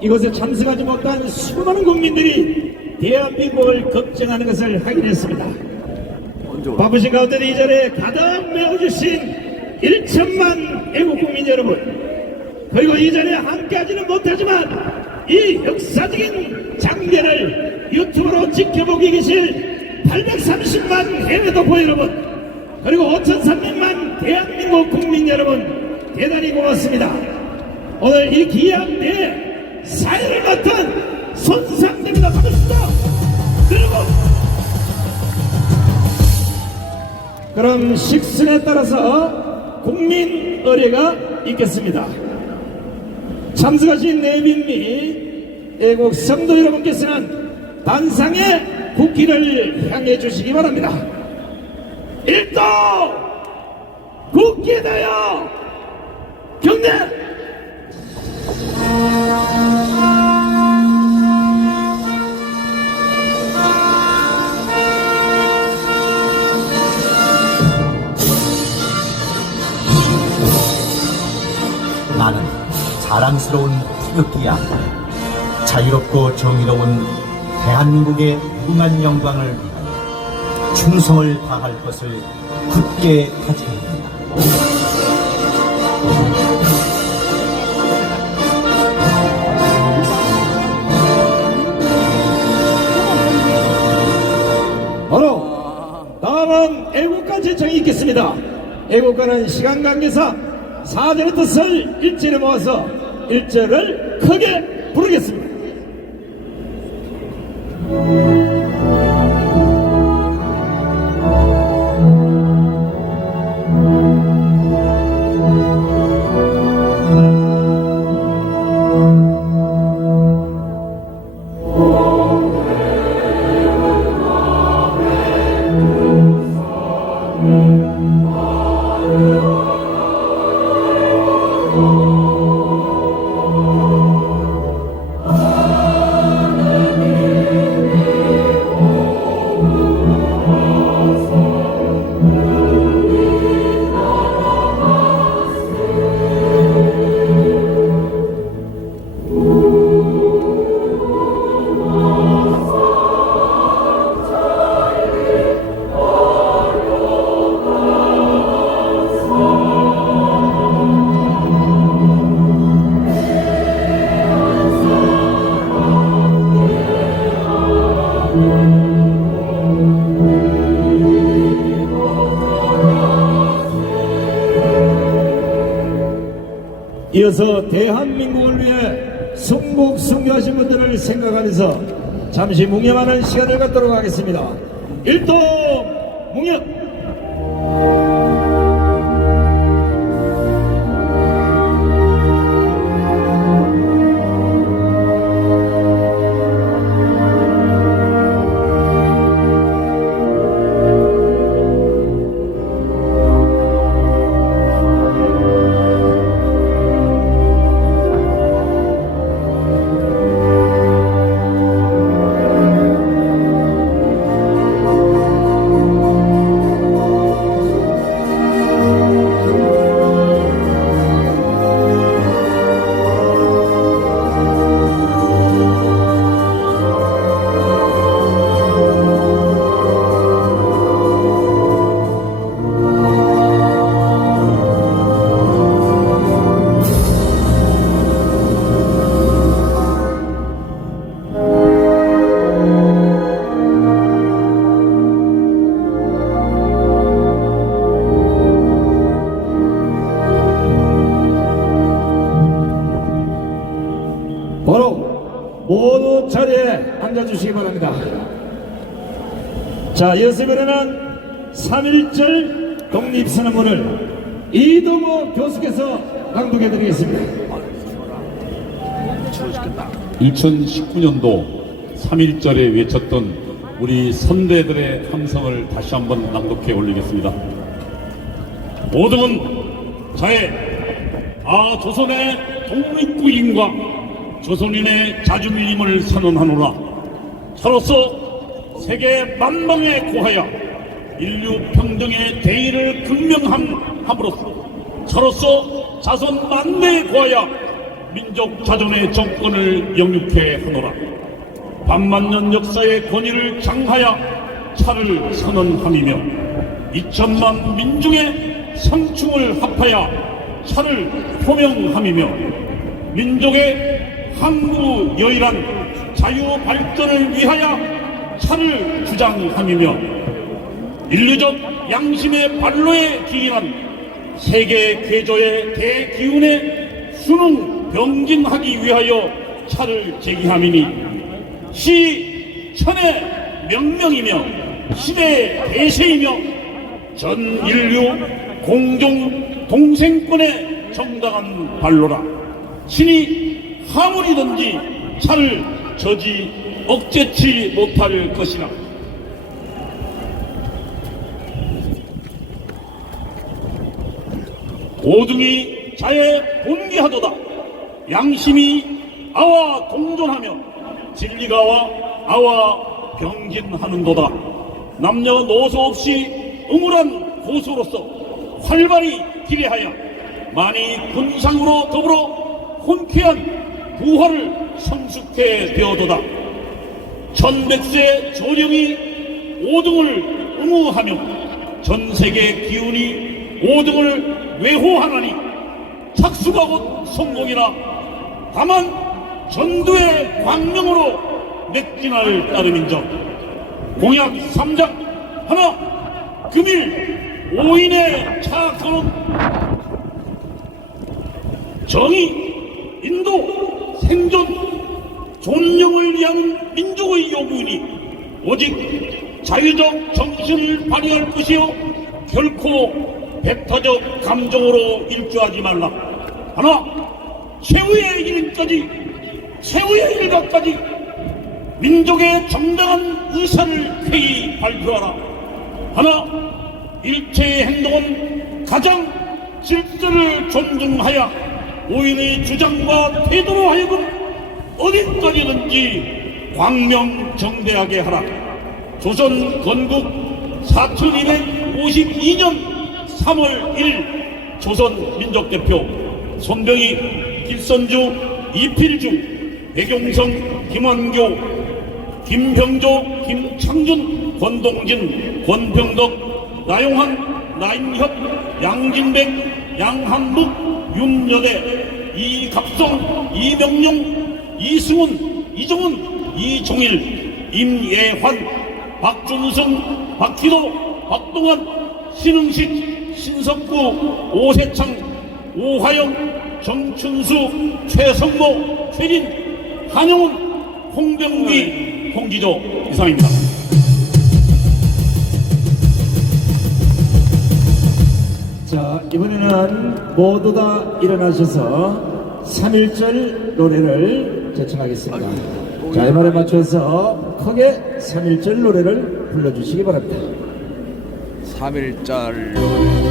이곳에 참석하지 못한 수많은 국민들이 대한민국을 걱정하는 것을 확인했습니다. 바쁘신 가운데 이 자리에 가득 메워주신 1천만 애국국민 여러분, 그리고 이 자리에 함께하지는 못하지만 이 역사적인 장면을 유튜브로 지켜보기 계실 830만 해외 도포 여러분, 그리고 5,300만 대한민국 국민 여러분, 대단히 고맙습니다. 오늘 이 귀한 내 사회를 맡은 손상됩니다. 반갑습니다. 여러분, 그럼 식순에 따라서 국민 의례가 있겠습니다. 참석하신 내빈 및 애국 성도 여러분께서는 단상의 국기를 향해 주시기 바랍니다. 일도 국기에 대하여 경례! 나는 자랑스러운 태극기야. 자유롭고 정의로운 대한민국의 무궁한 영광을 위하여 충성을 다할 것을 굳게 다짐합니다. 바로 다음은 애국가 제청이 있겠습니다. 애국가는 시간 관계상 사전의 뜻을 일절에 모아서 일절을 크게 부르겠습니다. 이어서 대한민국을 위해 승복승교하신 분들을 생각하면서 잠시 묵념하는 시간을 갖도록 하겠습니다. 일동 묵념. 바로 모두 자리에 앉아주시기 바랍니다. 자, 이어서 이번에는 3.1절 독립선언문을 이동호 교수께서 낭독해드리겠습니다. 2019년도 3.1절에 외쳤던 우리 선대들의 함성을 다시 한번 낭독해 올리겠습니다. 모든 자의 조선의 독립구인과 조선인의 자주민임을 선언하노라. 저로서 세계 만방에 고하여 인류 평등의 대의를 극명함으로써 저로서 자손 만대에 고하여 민족 자존의 정권을 영육해 하노라. 반만년 역사의 권위를 장하여 차를 선언함이며 2천만 민중의 상충을 합하여 차를 호명함이며 민족의 항구여일한 자유 발전을 위하여 차를 주장함이며 인류적 양심의 발로에 기인한 세계 개조의 대기운에 순응 병진하기 위하여 차를 제기함이니 시 천의 명명이며 시대의 대세이며 전 인류 공종 동생권의 정당한 발로라. 신이 하물이든지 차를 저지 억제치 못할 것이라. 오등이 자에 본기하도다. 양심이 아와 동존하며 진리가 아와 병진하는도다. 남녀노소 없이 응울한 고수로서 활발히 기례하여 만이 군상으로 더불어 혼쾌한 부활을 성숙해 되어도다. 천백세 조령이 오등을 응우하며 전세계 기운이 오등을 외호하나니 착수가 곧 성공이라. 다만 전두의 광명으로 맥진할 따름인적. 공약 3장 하나, 금일 5인의 차거론 정의, 인도, 생존, 존령을 위한 민족의 요구이니 오직 자유적 정신을 발휘할 것이요 결코 배타적 감정으로 일주하지 말라. 하나, 최후의 일까지, 최후의 일각까지 민족의 정당한 의사를 회의 발표하라. 하나, 일체의 행동은 가장 질서를 존중하여 오인의 주장과 태도로 하여금 어디까지든지 광명정대하게 하라. 조선 건국 4252년 3월 1일 조선 민족대표 손병희, 길선주, 이필주, 백용성, 김원교, 김병조, 김창준, 권동진, 권병덕, 나용한, 나인협, 양진백, 양한묵, 윤여대, 이갑성, 이명용, 이승훈, 이정훈, 이종일, 임예환, 박준승, 박희도, 박동환, 신흥식, 신석구, 오세창, 오화영, 정춘수, 최성모, 최린, 한용훈, 홍병기, 홍기조 이상입니다. 자, 이번에는 모두 다 일어나셔서 3.1절 노래를 제청하겠습니다. 자, 이 말에 맞춰서 크게 3.1절 노래를 불러주시기 바랍니다. 3.1절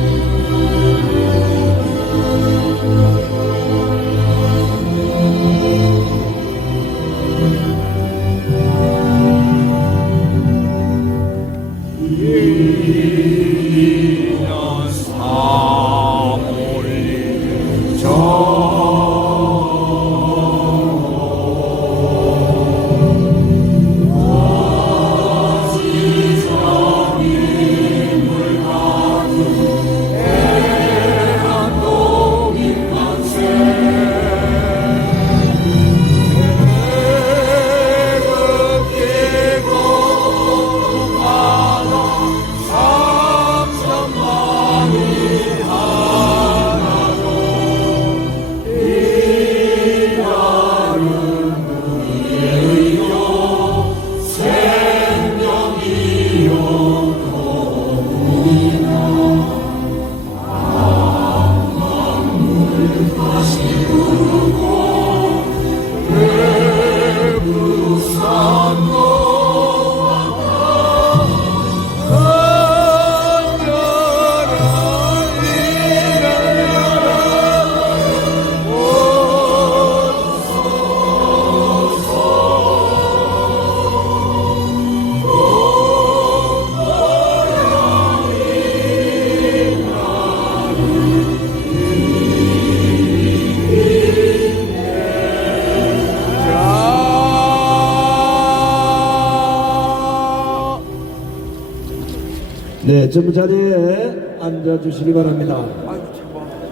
네, 전부 자리에 앉아주시기 바랍니다.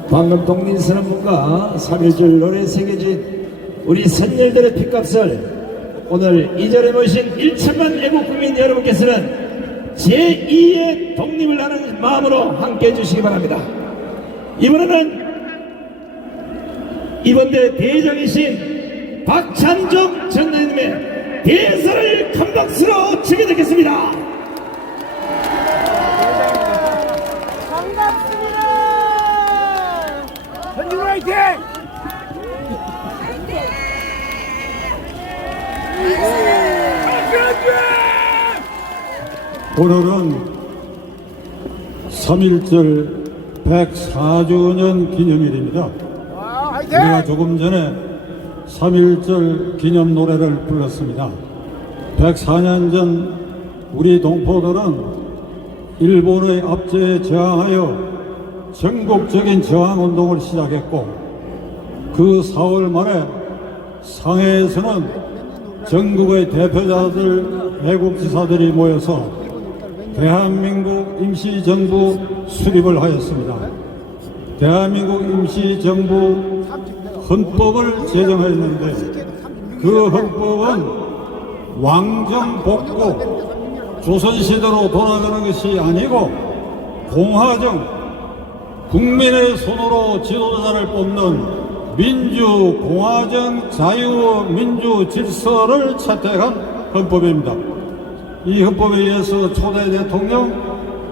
방금 독립선언문과 3.1절 노래에 새겨진 우리 선열들의 핏값을 오늘 이 자리에 모신 1천만 애국국민 여러분께서는 제2의 독립을 하는 마음으로 함께 해주시기 바랍니다. 이번에는 이번대 대장이신 박찬종 전대님의 대사를 큰 박수로 축여드리겠습니다. 반갑습니다. 현준 화이팅! 오늘은 3.1절 104주년 기념일입니다. 우리가 조금 전에 3.1절 기념 노래를 불렀습니다. 104년 전 우리 동포들은 일본의 압제에 저항하여 전국적인 저항운동을 시작했고, 그 4월 말에 상해에서는 전국의 대표자들, 애국지사들이 모여서 대한민국 임시정부 수립을 하였습니다. 대한민국 임시정부 헌법을 제정하였는데, 그 헌법은 왕정 복구, 조선시대로 돌아가는 것이 아니고 공화정, 국민의 손으로 지도자를 뽑는 민주공화정 자유민주 질서를 채택한 헌법입니다. 이 헌법에 의해서 초대 대통령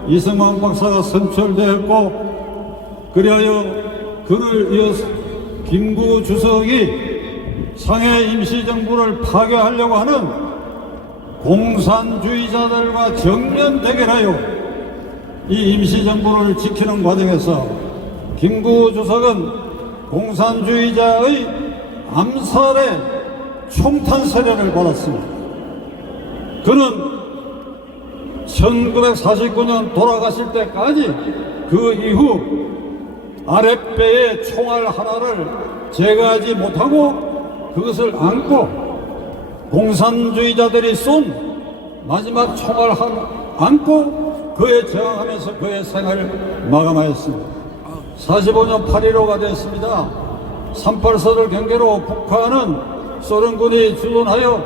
이승만 박사가 선출되었고, 그리하여 그를 이어서 김구 주석이 상해 임시정부를 파괴하려고 하는 공산주의자들과 정면 대결하여 이 임시정부를 지키는 과정에서 김구 주석은 공산주의자의 암살의 총탄 세례를 받았습니다. 그는 1949년 돌아가실 때까지 그 이후 아랫배에 총알 하나를 제거하지 못하고 그것을 안고 공산주의자들이 쏜 마지막 총알 하나 안고 그에 저항하면서 그의 생활을 마감하였습니다. 45년 8.15가 됐습니다. 38선을 경계로 북한은 소련군이 주둔하여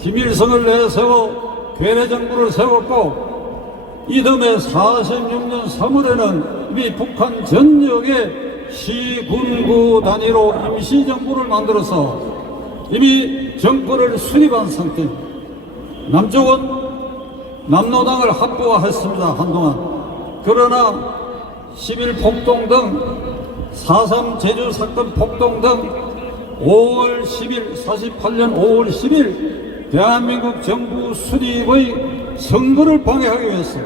김일성을 내세워 괴뢰정부를 세웠고, 이듬해 46년 3월에는 이미 북한 전역에 시군구 단위로 임시정부를 만들어서 이미 정권을 수립한 상태입니다. 남쪽은 남로당을 합부화했습니다. 한동안. 그러나 11폭동 등 4.3 제주사건 폭동 등 5월 10일 48년 5월 10일 대한민국 정부 수립의 선거를 방해하기 위해서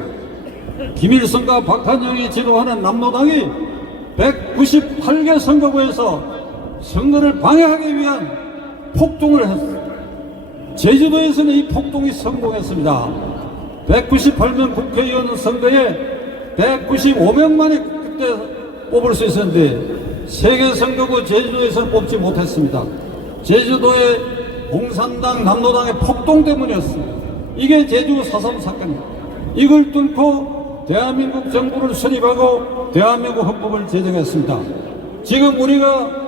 김일성과 박한영이 지도하는 남로당이 198개 선거구에서 선거를 방해하기 위한 폭동을 했습니다. 제주도에서는 이 폭동이 성공했습니다. 198명 국회의원 선거에 195명만이 그때 뽑을 수 있었는데 세계 선거구 제주도에서는 뽑지 못했습니다. 제주도의 공산당 남로당의 폭동 때문이었습니다. 이게 제주 4.3 사건입니다. 이걸 뚫고 대한민국 정부를 수립하고 대한민국 헌법을 제정했습니다. 지금 우리가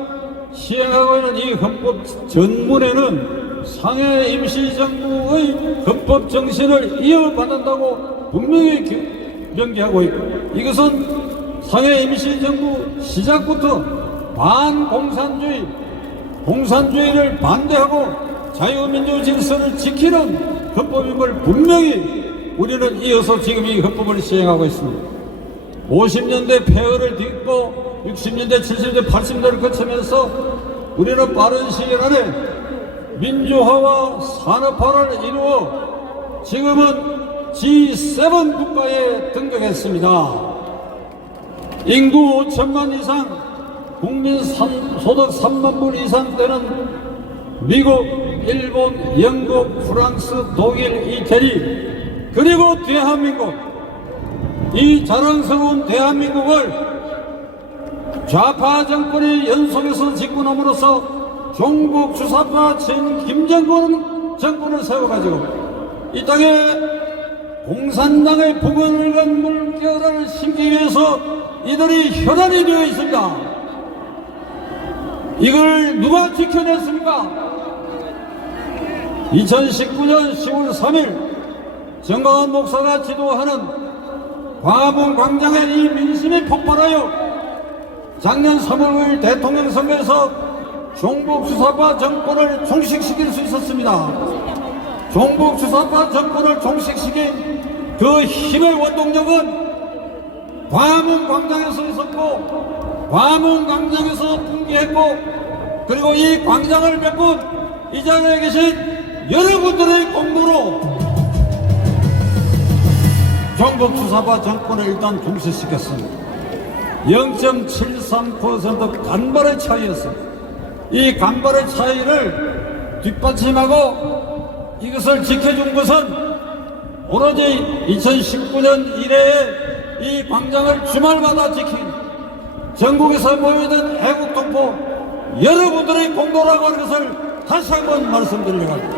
시행하고 있는 이 헌법 전문에는 상해 임시정부의 헌법 정신을 이어받는다고 분명히 명기하고 있고, 이것은 상해 임시정부 시작부터 반공산주의, 공산주의를 반대하고 자유민주 질서를 지키는 헌법임을 분명히 우리는 이어서 지금 이 헌법을 시행하고 있습니다. 50년대 폐허를 딛고 60년대, 70년대, 80년대를 거치면서 우리는 빠른 시일 안에 민주화와 산업화를 이루어 지금은 G7 국가에 등극했습니다. 인구 5천만 이상, 국민 소득 3만 불 이상 되는 미국, 일본, 영국, 프랑스, 독일, 이태리, 그리고 대한민국, 이 자랑스러운 대한민국을 좌파 정권이 연속해서 집권함으로써 종북 주사파 진 김정은 정권을 세워가지고 이 땅에 공산당의 붉은 물결을 심기 위해서 이들이 혈안이 되어 있습니다. 이걸 누가 지켜냈습니까? 2019년 10월 3일 정광훈 목사가 지도하는 광화문 광장에 이 민심이 폭발하여 작년 3월 5일 대통령 선거에서 종북주사파 정권을 종식시킬 수 있었습니다. 종북주사파 정권을 종식시킨 그 힘의 원동력은 광화문 광장에서 있었고 광화문 광장에서 붕괴했고 그리고 이 광장을 메꾼 이 자리에 계신 여러분들의 공로로 종북주사파 정권을 일단 종식시켰습니다. 0.73% 간발의 차이였습니다. 이 간발의 차이를 뒷받침하고 이것을 지켜준 것은 오로지 2019년 이래에 이 광장을 주말마다 지킨 전국에서 모여든 애국동포 여러분들의 공로라고 하는 것을 다시 한번 말씀드리려고 합니다.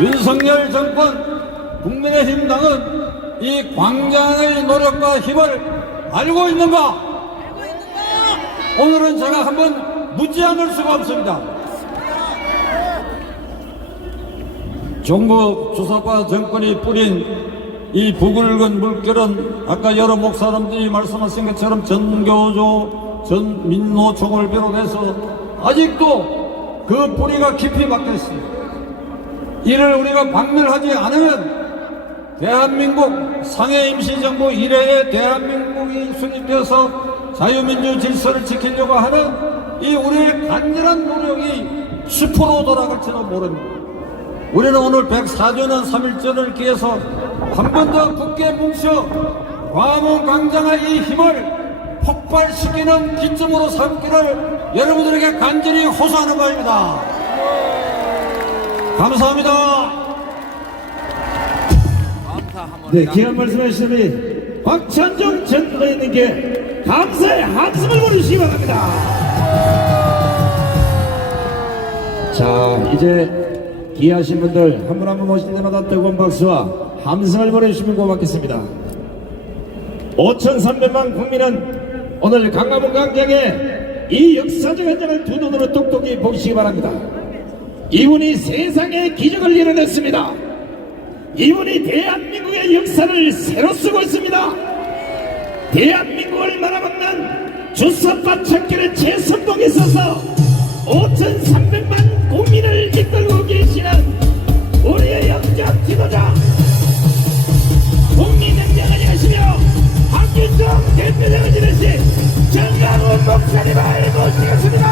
윤석열 정권 국민의힘당은 이 광장의 노력과 힘을 알고 있는가? 오늘은 제가 한번 묻지 않을 수가 없습니다. 종북주사파 정권이 뿌린 이 부글건 물결은 아까 여러 목사님들이 말씀하신 것처럼 전교조, 전민노총을 비롯해서 아직도 그 뿌리가 깊이 박혀 있습니다. 이를 우리가 박멸하지 않으면 대한민국 상해 임시정부 이래에 대한민국이 수립되어서 자유민주 질서를 지키려고 하는 이 우리의 간절한 노력이 수포로 돌아갈지도 모릅니다. 우리는 오늘 104주년 3.1절을 기해서 한 번 더 굳게 뭉쳐 광화문 광장의 이 힘을 폭발시키는 기점으로 삼기를 여러분들에게 간절히 호소하는 바입니다. 감사합니다. 네, 귀한 말씀해 주시니 박찬종 전 의원님께 감사의 한숨을 보내주시기 바랍니다. 자, 이제 귀하신 분들 한 분 한 분 모실 때마다 뜨거운 박수와 함성을 보내주시면 고맙겠습니다. 5,300만 국민은 오늘 광화문 광장에 이 역사적 현장을 두 눈으로 똑똑히 보시기 바랍니다. 이분이 세상의 기적을 이뤄냈습니다. 이분이 대한민국의 역사를 새로 쓰고 있습니다. 대한민국을 말아먹는 주사파 정권의 재선동에 있어서 5,300만 국민을 이끌고 계시는 우리의 영적 지도자 국민행정을 하시며 한길종 대표령을 지내신 정광훈 목사님을 모시겠습니다.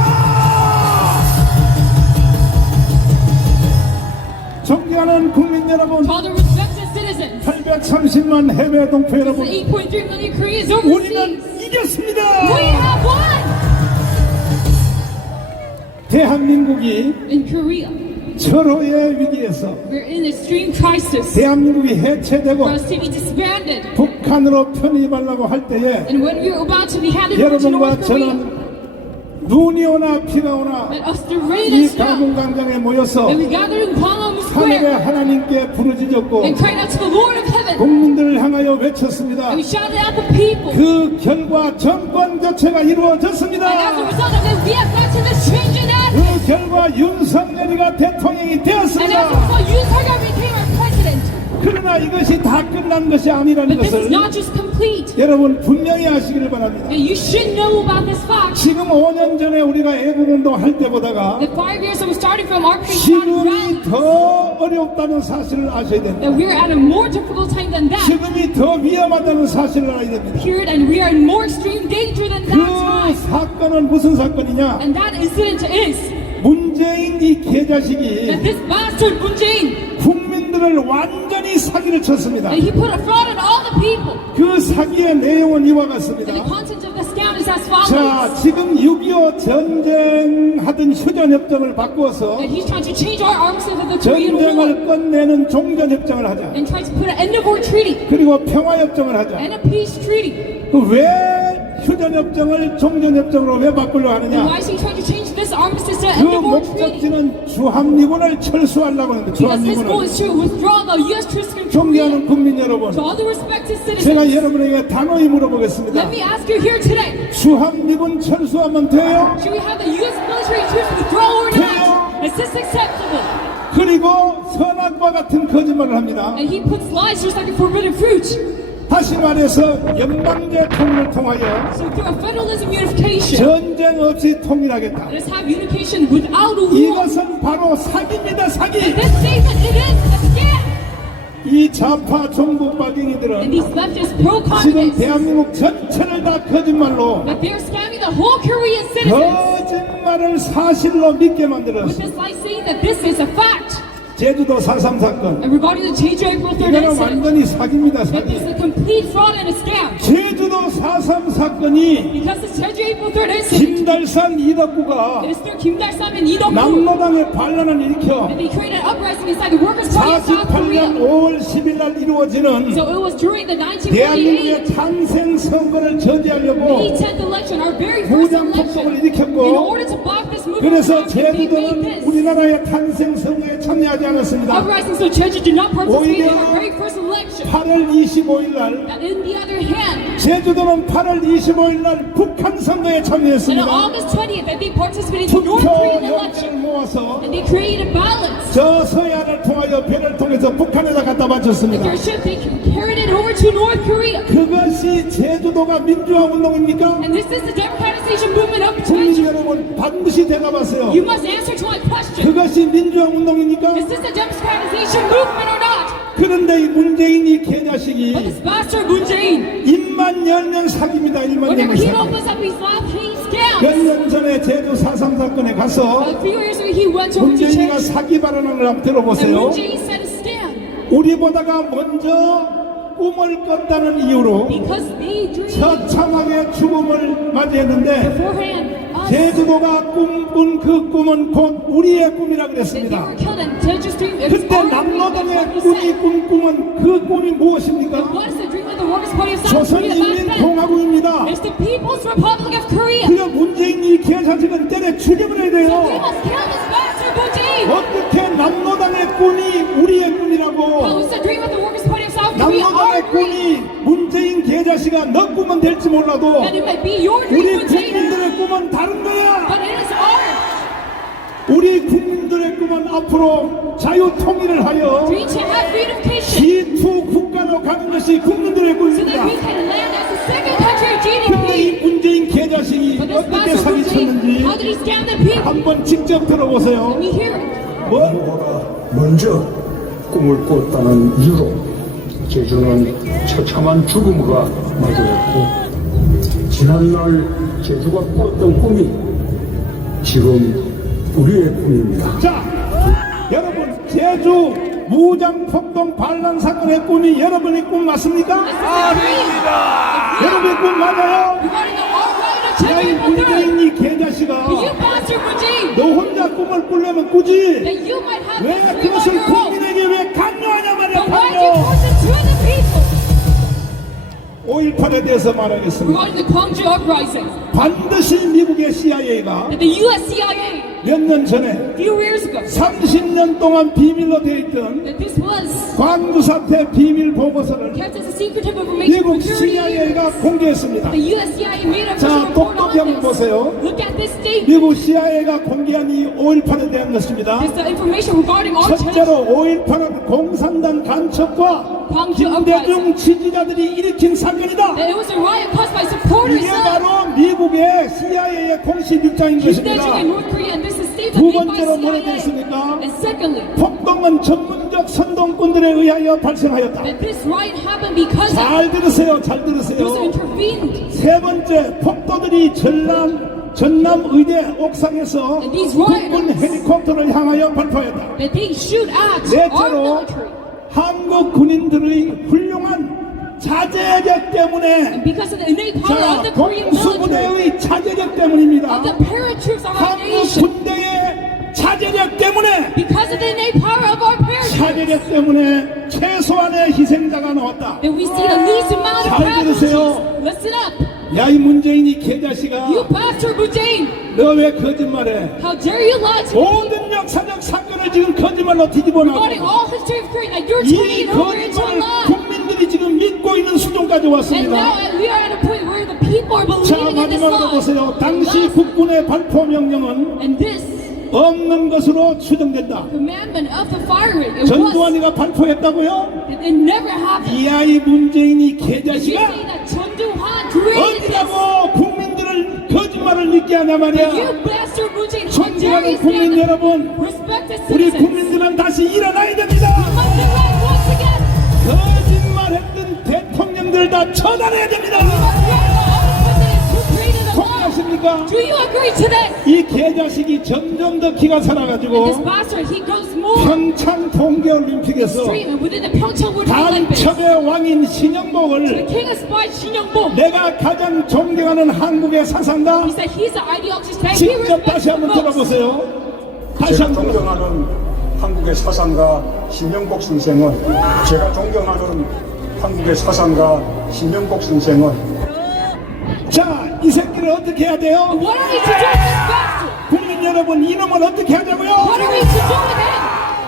존경하는 국민 여러분, To all the respected citizens, 830만 해외 동포 여러분, 8.3 million Koreans 우리는 overseas, 이겼습니다. we have won! 대한민국이 In Korea, 절호의 위기에서 we're in extreme crisis. 대한민국이 해체되고 For us to be disbanded, 북한으로 편입하려고 할 때에 and when we're about to be handed over to 여러분과 North Korea, 저는 눈이 오나 비가 오나 and us the rain 이 and snow, 광화문광장에 모여서 and we gather in Gwangwon 하늘의 Square 하나님께 부르짖었고 and cried out to the Lord of Heaven, 국민들을 향하여 외쳤습니다. and we shouted at the people. 그 결과 정권 교체가 이루어졌습니다. And as a result of it, we have gotten this change in that. 그 결과 윤석열이가 대통령이 And as a 되었습니다. result, Yoon Suk-yeol became our president. 그러나 이것이 다 끝난 것이 아니라는 But this is 것을 not just complete. 여러분 분명히 아시기를 바랍니다. And you should know about this fact. 지금 5년 전에 우리가 애국운동 할 때보다가 The 5 years that we started from our Korean 지금이 rallies, 더 어렵다는 사실을 아셔야 됩니다. that we're at a more difficult time than that 지금이 더 위험하다는 사실을 알아야 됩니다. period, and we are in more extreme danger than that 그 time. 사건은 무슨 사건이냐? And that incident is 문재인 이 that 개자식이 this bastard Moon Jae-in, 국민들을 완전히 사기를 쳤습니다. that he put a fraud on all the people. 그 사기의 내용은 이와 And 같습니다. the content of the scam is as 자, follows. 지금 6.25 전쟁하던 휴전협정을 바꾸어서 That he's trying to change our arms into the Korean War 전쟁을 끝내는 종전협정을 하자. and trying to put an end of war treaty 그리고 평화협정을 하자. and a peace treaty. 그 왜 휴전협정을 종전협정으로 왜 바꾸려 And 하느냐? why is he trying to change this armistice to 그 end the war treaty? 목적지는 주한미군을 철수하려고 하는데 Because his goal 주한미군을 is to withdraw the U.S. troops from Korea. 존경하는 국민 여러분, To all the respected 제가 citizens, 여러분에게 단호히 물어보겠습니다. let me ask you here today. 주한미군 철수하면 돼요? Should we have the U.S. military troops withdraw or not? Is this acceptable? 그리고 선악과 같은 거짓말을 합니다. And he puts lies just like a forbidden fruit. 다시 말해서 연방제 통일을 통하여 So through a federalism unification, 전쟁 없이 통일하겠다. let us have unification without a war. 이것은 바로 사기입니다, 사기. This statement, it is a scam. 이 좌파 정부 And 빨갱이들은 these leftist 지금 pro-communists, 대한민국 전체를 다 거짓말로 that they're scamming the whole Korean citizens 거짓말을 사실로 믿게 with 만들었어. this lie saying that this is a fact. 제주도 4.3 사건, And regarding the Jeju April 3rd 이거는 incident, 완전히 사기입니다, that this is 사기. a complete fraud and a scam. 제주도 4.3 사건이 Because the Jeju April 3rd incident, 김달산 이덕구가 it is through Kim Dae-sam and Lee Dong-gu 남로당의 반란을 일으켜 that they created an uprising inside the Workers' Party of South 48년 Korea. 5월 10일 날 이루어지는 So it was during the 1948 대한민국의 탄생 선거를 저지하려고 May 10th election, our very first 무장 election, 폭동을 일으켰고, in order to block this movement, 그래서 they made 제주도는 this 우리나라의 탄생 선거에 참여하지 않았습니다. uprising. So Jeju did not participate in 오히려 our very first election. 8월 25일 날 And in the other hand, 제주도는 8월 25일 날 북한 선거에 and on 참여했습니다. August 20th, that they participated in the North Korean 투표용지를 election, 모아서 and they created ballots. 저 서해안을 통하여 배를 통해서 북한에다 갖다 바쳤습니다. Their ship, they carried it over to North Korea. 그것이 제주도가 민주화 운동입니까? And this is the democratization movement of 국민 Jeju. 여러분 반드시 대답하세요. You must answer to my question. 그것이 민주화 운동입니까? Is this a democratization movement or not? 그런데 이 문재인이 But 개자식이 this bastard Moon Jae-in, 입만 열면 사기입니다. 입만 when 열면 he 사기. opens up his mouth, he scams. 몇 년 전에 제주 4.3 사건에 가서 A few years ago, he went over to 문재인이가 Jeju, 사기 발언을 한번 and 들어보세요. Moon Jae-in said a scam 우리보다가 먼저 꿈을 꿨다는 이유로 because they dreamed 처참하게 죽음을 맞이했는데 beforehand us 제주도가 꿈꾼 그 꿈은 곧 우리의 꿈이라 that they 그랬습니다. were killed and Jeju's dream. It was 그때 our dream. That's 남로당의 what he 꿈이 said. 꾼 꿈은 그 꿈이 무엇입니까? What is the dream of the Workers' Party of South Korea back then? 조선인민공화국입니다. It's the People's Republic of Korea. 그래 문재인이 개사직은 때려 죽여버려야 So we 돼요. must kill this bastard Moon Jae-in. 어떻게 남로당의 꿈이 우리의 How 꿈이라고? is the dream of the Workers' Party of South Korea 남로당의 our dream? 꿈이 문재인 개자식아 너 꿈은 될지 몰라도 And it might be your dream, 우리 Moon Jae-in, 국민들의 꿈은 다른 거야. but it is ours. 우리 국민들의 꿈은 앞으로 자유 통일을 하여 We to have reunification G2 국가로 가는 것이 국민들의 so that 꿈입니다. we can land as the second country of 근데 이 GDP. 문재인 개자식이 But this 어떻게 bastard Moon Jae-in, 사기쳤는지 how did he scam the people? 한번 직접 들어보세요. Let me hear it. 뭐? 먼저 꿈을 꿨다는 이유로 제주는 처참한 죽음과 맞이했고 지난날 제주가 꿨던 꿈이 지금 우리의 꿈입니다. 자, 여러분 제주 무장 폭동 반란 사건의 꿈이 여러분의 꿈 맞습니까? 아닙니다. 여러분의 꿈 맞아요? Regarding the all-right of 야, 이 Jeju April 3rd, 문재인이 개자식아 you bastard Moon Jae-in, 너 혼자 꿈을 꾸려면 꾸지 that you might have 왜 this dream on 그것을 your own. 국민에게 왜 강요하냐 말이야 But why do you 강요. force it to the people? 5.18에 대해서 말하겠습니다. Regarding the Gwangju uprising, 반드시 미국의 CIA가 that the U.S. CIA, 몇 년 전에 a few years ago, 30년 동안 비밀로 되어 있던 that this was 광주 사태 비밀 보고서를 kept as a secretive information 미국 for 30 CIA가 years. 공개했습니다. The U.S. CIA made a 자, official report 똑똑히 한번 on 보세요. this. Look at this statement. 미국 CIA가 공개한 이 5.18에 대한 것입니다. It's the information regarding our Jeju 첫째로 5.18은 공산당 간첩과 광주 김대중 지지자들이 일으킨 사건이다. that it was a riot caused by supporters 이게 of 바로 미국의 CIA의 공식 입장인 Kim Dae-jung 것입니다. in North Korea, and this is statement 두 made by 번째로 뭐라 되어 CIA. 있습니까? And secondly, 폭동은 전문적 선동꾼들에 의하여 발생하였다. that this riot happened because of 잘 들으세요, 잘 those who 들으세요. intervened. 세 번째, 폭도들이 전남 의대 옥상에서 And these 국군 rioters- 헬리콥터를 향하여 발포했다. That they shoot at our 넷째로 military. 한국 군인들의 훌륭한 자제력 때문에 Because of the innate power 자, of the Korean military, 공수부대의 자제력 때문입니다. of the paratroops of our 한국 nation, 군대의 자제력 때문에 because of the innate power of our paratroops, 자제력 때문에 최소한의 희생자가 나왔다. that we see the least amount of 잘 casualties. 들으세요. Listen up. 야, 이 문재인이 개자식아, You bastard Moon Jae! 너 왜 거짓말해? How dare you lie to me? 모든 역사적 사건을 지금 거짓말로 뒤집어 Regarding 놔고 all history of Korea, now you're 이 turning it over into a 거짓말을 lie. 국민들이 지금 믿고 있는 수준까지 And 왔습니다. now we are at a point where the people are 자, believing in this 마지막으로 lie. 보세요. 당시 국군의 발포 명령은 And this 없는 것으로 추정된다. commandment of the firing, it was, 전두환이가 발포했다고요? it never happened. 이 아이 문재인이 Did you 개자식아, say that Chun Doo-han created this? 어디라고 국민들을 거짓말을 믿게 하냐 말이야. You bastard Moon Jae, how dare 존경하는 you 국민 stand 여러분, respect the 우리 citizens? 국민들은 다시 일어나야 됩니다. Must arise once again. 거짓말했던 대통령들 다 처단해야 됩니다. Must rise all the presidents who created a lie. 동의하십니까? Do you agree to this? 이 개자식이 점점 더 기가 And this 살아가지고 bastard, he goes more 평창 동계올림픽에서 extreme, and within the Pyeongchang Winter Olympics, 단첩의 왕인 the 신영복을 king of spies, Shin Young-bok, 내가 가장 존경하는 한국의 사상가 he said he's the ideologist that he 직접 다시 respects the 한번 most. 들어보세요. 다시 제가 한번 들어보세요. 존경하는 한국의 사상가 신영복 선생은 제가 존경하는 한국의 사상가 신영복 선생은 자, 이 새끼를 어떻게 해야 돼요? What are we to do with this bastard? 국민 여러분, 이놈을 어떻게 하자고요? What are we to do with him?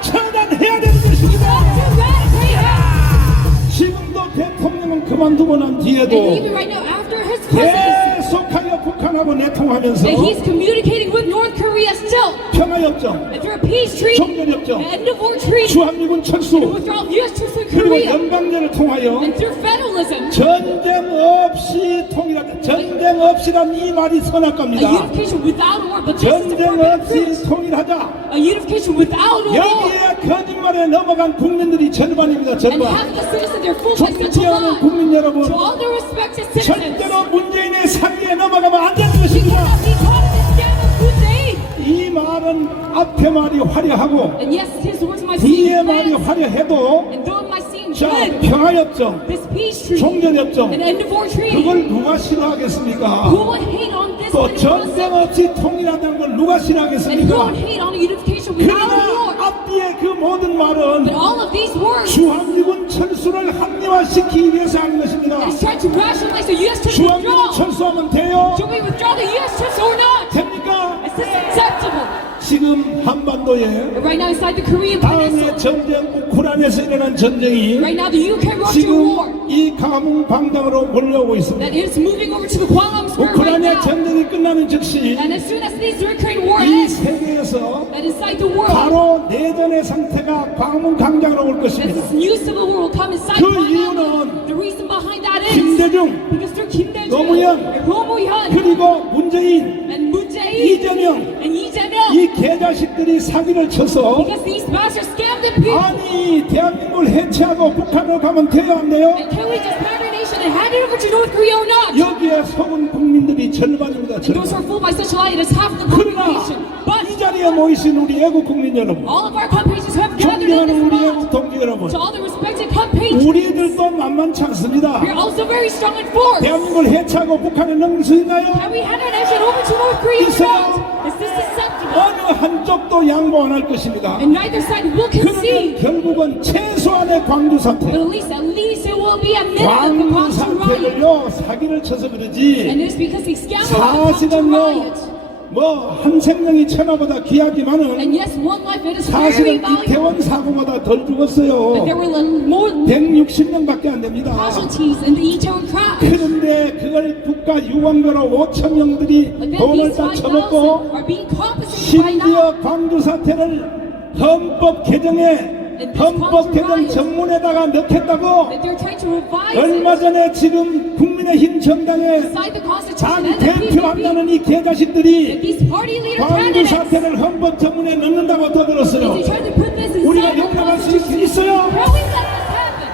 처단해야 되는 We 것입니다. have to eradicate him. 지금도 대통령은 그만두고 난 And 뒤에도 even right now, after his presidency, 계속하여 북한하고 내통하면서 and he's communicating with North Korea still, 평화협정, and through a peace treaty, 종전협정, an end of war treaty, 주한미군 철수, withdrawal of U.S. troops from 그리고 Korea, 영광제를 통하여 and through federalism, 전쟁 없이 통일하자. 전쟁 없이란 이 말이 선할 a 겁니다. unification without war, but this is the 전쟁 forbidden 없이 fruit. 통일하자. A unification without a war. 여기에 거짓말에 넘어간 국민들이 절반입니다. And 절반. half the citizens are fooled by such a 존경하는 lie. 국민 여러분, To all the respected citizens, 절대로 문재인의 사기에 넘어가면 안 되는 we 것입니다. cannot be caught in this scam of Moon Jae. 이 말은 앞에 말이 화려하고 And yes, his words might seem 뒤에 말이 bland, 화려해도 and though it might seem 자, good, 평화협정, this peace treaty, 종전협정, an end of war treaty, 그걸 누가 싫어하겠습니까? who would hate on this 또 kind of 전쟁 concept? 없이 통일하다는 걸 누가 And who 싫어하겠습니까? would hate on a unification without a 그러나 war? 앞뒤에 그 모든 But 말은 all of these words 주한미군 철수를 합리화시키기 위해서 하는 것입니다. is trying to rationalize the U.S. troops 주한미군 withdrawal. 철수하면 돼요? Should we withdraw the U.S. troops or not? 됩니까? Is this acceptable? 지금 한반도에 Right now inside the Korean 다음에 Peninsula, 전쟁 우크라이나에서 일어난 전쟁이 right now the Ukraine-Russia war, 지금 이 가문 방당으로 몰려오고 있습니다. that is moving over to the Gwangham Square right 우크라이나 now. 전쟁이 끝나는 즉시 And as soon as this Ukraine war 이 ends, 세계에서 that inside the world, 바로 내전의 상태가 광문 광장으로 올 that 것입니다. this new civil war will come inside 그 Gwangham. 이유는 The reason behind that is 김대중 because through Kim Dae-jung, 노무현, and Roh Moo-hyun, 그리고 문재인, and Moon Jae-in, 이재명 and Lee Jae-myung, 이 개자식들이 사기를 쳐서 because these bastards scammed the people. 아니 대한민국을 해체하고 북한으로 가면 돼요 안 돼요? And can we just pattern nation and hand it over to North Korea or not? 여기에 속은 국민들이 절반입니다. And those who 절반. are fooled by such a lie, it is half the 그러나 population. But 이 자리에 모이신 우리 애국 국민 여러분, all of our compatriots who have gathered in 존경하는 this 우리 spot, 애국 동지 여러분, to all the respected compatriots, 우리들도 만만치 않습니다. we are also very strong and force. 대한민국을 해체하고 북한에 넘길 수 있나요? Can we hand our nation over to North Korea or 있어요. not? Is this acceptable? 어느 한쪽도 양보 안 할 것입니다. And neither side will 그러면 concede. 결국은 최소한의 광주 But 사태, at least it will be a minimum of the 광주 Boston riot. 사태를요 사기를 쳐서 그러지. And it is because these scoundrels have come to 사실은요 riot. 뭐 한 생명이 천하보다 귀하지만은 And yes, one life it is very 사실은 valuable. 이태원 사고보다 덜 But 죽었어요. there were more 160명밖에 안 됩니다. casualties in the Itaewon crash. 그런데 그걸 국가 유언거로 5천 명들이 But then 돈을 these 다 5,000 쳐먹고 are being compensated by now. 심지어 광주 사태를 헌법 개정에 헌법 개정 전문에다가 넣겠다고 That they're trying to revise 얼마 it 전에 지금 국민의힘 정당에 inside the Constitution 당 and the PPP. 대표한다는 이 That 개자식들이 these party leader 광주 candidates, 사태를 헌법 전문에 넣는다고 떠들었어요. they try to put this 우리가 inside the 용납할 수 Constitution. 있어요? Can we let this happen?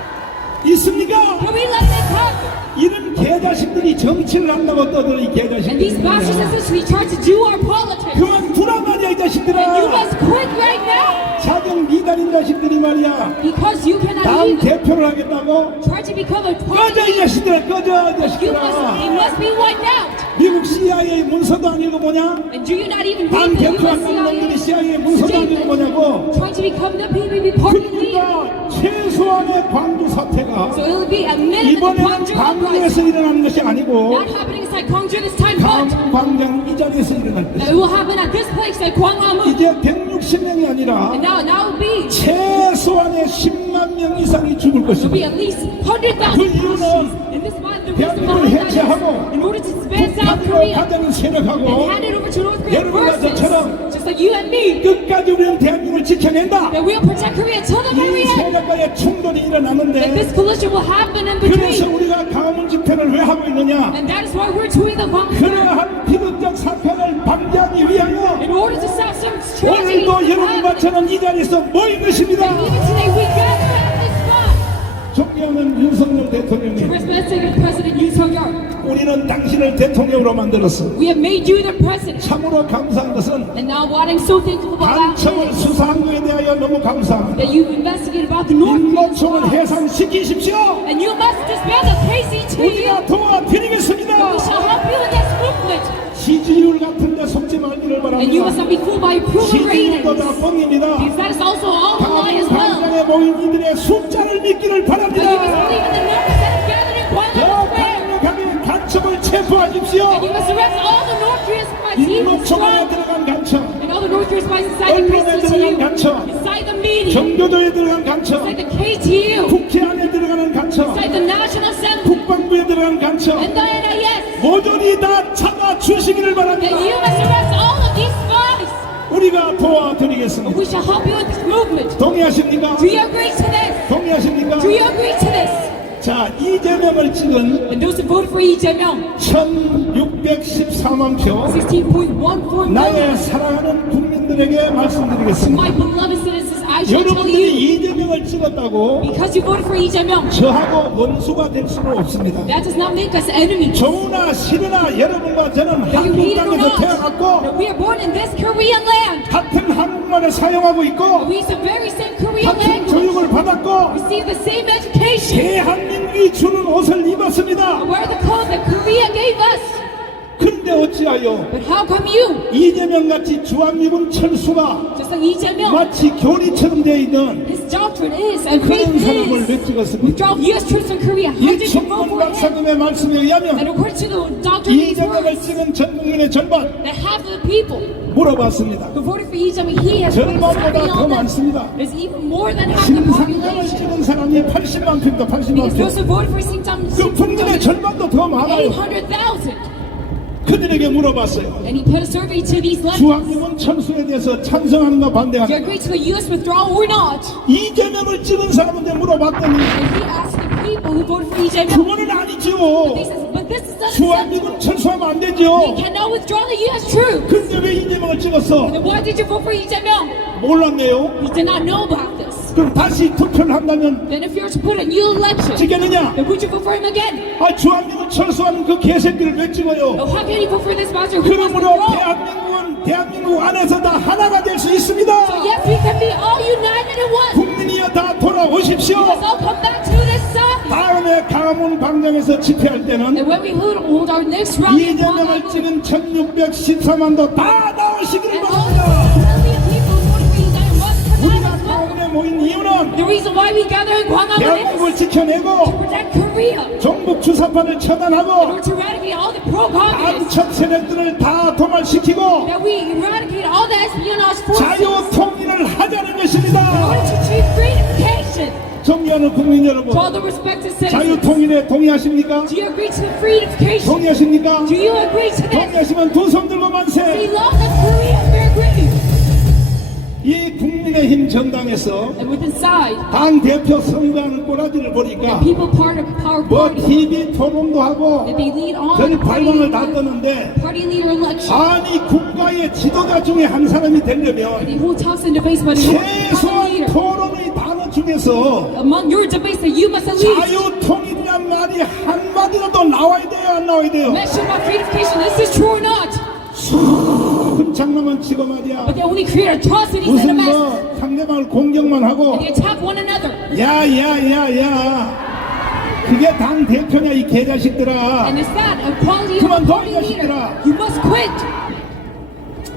있습니까? Can we let this happen? 이런 개자식들이 정치를 한다고 떠들어 이 And these bastards 개자식들이 essentially try to do our politics. 그만 두란 말이야 이 And you 자식들아. must quit right now 자격 미달인 자식들이 말이야. because you cannot 당 even 대표를 하겠다고? try to become a 꺼져 party 이 자식들아 꺼져 이 leader. It 자식들아. must be wiped out. 미국 CIA 문서도 안 읽어보냐? And do you not even 당 read the 대표 US 한 놈들이 CIA CIA 문서도 안 statement 읽어보냐고. trying to become the PPP party leader? 그러니까 최소한의 광주 사태가 So it will be a minute of the 이번에는 Gwangju uprising. 광주에서 일어나는 것이 아니고 Not happening just like Gwangju this time, but 광장 이 자리에서 일어날 that 것입니다. it will happen at this place at Gwangamu. 이제 160명이 아니라 And now it will be, 최소한의 10만 명 이상이 죽을 will be 것입니다. at least 100,000 그 이유는 Koreans. And this is why the reason 대한민국을 behind that 해체하고 is in order to disband South 북한으로 Korea 가자는 and 세력하고 hand it over to North Korea 여러분과 versus, 저처럼 just like you and me, 끝까지 우리는 대한민국을 지켜낸다. that we'll protect Korea till the 이 very end. 세력과의 충돌이 That 일어나는데 this collision will happen in 그래서 between. 우리가 강화문 집회를 왜 하고 있느냐? And that is why we're doing the Gwangamu. 그러한 비극적 사건을 방지하기 위하여 In order to stop some tragedy 오늘도 from 여러분과 happening. 저는 이 자리에서 모인 것입니다. And even today we gather at this spot 존경하는 윤석열 to 대통령님, respect President Yoon Suk-yeol. 우리는 당신을 대통령으로 만들었어. We have made you the president. 참으로 감사한 것은 And now what I'm so thankful about 간첩을 is 수사한 것에 대하여 너무 감사합니다. that you've investigated about the North Korean 인노총을 spies. 해산시키십시오. And you must disband the KCT. 우리가 도와드리겠습니다. We shall help you in this movement. 지지율 같은데 속지 말기를 And you must 바랍니다. not be fooled by approval ratings. 지지율도 다 뻥입니다. Because that is also all a lie as well. 강당에 모인 이들의 숫자를 믿기를 And you must believe 바랍니다. in the numbers that have gathered in 더 Gwangamu Square. 강력하게 간첩을 체포하십시오. And you must arrest all the North Korean spies, even 인노총에 strong, 들어간 간첩, and all the North Korean spies inside the 언론에 들어간 KCTU, 간첩, inside the media, 경교도에 들어간 간첩, inside the KTU, 국회 안에 들어가는 간첩, inside the National Assembly, 국방부에 들어간 간첩, and the NIS. 모조리 다 잡아 주시기를 And 바랍니다. you must arrest all of these spies. 우리가 도와드리겠습니다. We shall help you with this movement. 동의하십니까? Do you agree to this? 동의하십니까? Do you agree to this? 자, 이재명을 찍은 And those who voted for Lee Jae-myung, 1614만 표 16.14 나의 million. 사랑하는 국민들에게 말씀드리겠습니다. My beloved citizens, I shall tell 여러분들이 you, 이재명을 찍었다고 because you voted for Lee Jae-myung, 저하고 원수가 될 수는 없습니다. that does not make us enemies. 좋으나 싫으나 여러분과 저는 That you 한국 hate it or 땅에서 not, 태어났고 that we are born in this Korean land. 같은 한국말을 사용하고 있고 We use the very same Korean 같은 language. 교육을 받았고 Receive the same education. 대한민국이 주는 옷을 입었습니다. Wear the clothes that Korea gave us. 근데 어찌하여 But how come you, 이재명같이 주한미군 철수가 just like Lee Jae-myung, 마치 교리처럼 되어 있는 his doctrine is and faith 그런 사람을 is 왜 찍었습니까? withdraw U.S. troops from Korea. How did you vote 이충곤 for him? 박사님의 말씀에 And 의하면 according to the doctrine of these 이재명을 words, 찍은 전 국민의 절반 that half of the people 물어봤습니다. who voted for Lee Jae-myung, he has put a 절반보다 survey 더 on them. 많습니다. There's even more than half the 심상정을 population. 찍은 사람이 80만 표입니다. 80만 Because 표. those who voted for Sing 그 국민의 절반도 더 많아요. 800,000. 그들에게 물어봤어요. And he put a survey to these letters. 주한미군 철수에 대해서 찬성하는가 Do you 반대하는가? agree to the U.S. withdrawal or not? 이재명을 찍은 사람한테 물어봤더니 And he asked the people who voted for Lee Jae-myung. 그거는 아니죠. They said, but this is unacceptable. 주한미군 철수하면 안 We 되죠. cannot withdraw the U.S. troops. 근데 왜 이재명을 찍었어? Then why did you vote for Lee Jae-myung? 몰랐네요. We did not know about this. 그럼 다시 투표를 한다면 Then if you were to put a new election, 찍겠느냐? then would you vote for him again? 아, 주한미군 철수하는 그 개새끼를 왜 찍어요? Oh, how can you vote for this bastard who wants to 그러므로 withdraw? 대한민국 안에서 다 하나가 될 수 있습니다. So yes, we can be all united in one. 국민이여 다 돌아오십시오. Let's all come back to this side. 다음에 강화문 광장에서 집회할 때는 And when we hold our next rally in 이재명을 Gwangamu, 찍은 1614만도 다 나오시기를 and all the 바랍니다. million people who voted for Lee Jae-myung must come 우리가 out as well. 강화문에 모인 이유는 The reason why we gather in Gwangamu 대한민국을 is to 지켜내고 protect Korea. 종북 주사파를 In 처단하고 order to eradicate all the pro-communists. 간첩 세력들을 다 도말시키고 That we eradicate all the espionage forces. 자유 통일을 하자는 In 것입니다. order to achieve freedification. 존경하는 국민 여러분, To all the respected 자유 citizens. 통일에 동의하십니까? Do you agree to the freedification? 동의하십니까? Do you agree to this? 동의하시면 두 손 들고 We 만세. love the Korea fair grade. 이 국민의힘 정당에서 And with inside, 당 대표 선거하는 꼬라지를 보니까 people part of power 뭐 party. TV 토론도 하고 That they lead on 별 발광을 다 party 뜨는데 leader election. 아니 국가의 지도자 중에 한 사람이 되려면 They hold talks and debates, but in order to become a 최소한 leader, 토론의 단어 중에서 among your debates that you must at least 자유 통일이란 말이 한마디라도 나와야 돼요, 안 나와야 돼요? mention about freedification. Is this true or not? 큰 장난만 치고 말이야. But they only create atrocities and a 무슨 mess. 뭐 상대방을 공격만 하고 And they attack one another. 야야야야 그게 당 대표냐 이 개자식들아. And is that a quality of a 그만 party 둬, 이 leader? 자식들아. You must quit.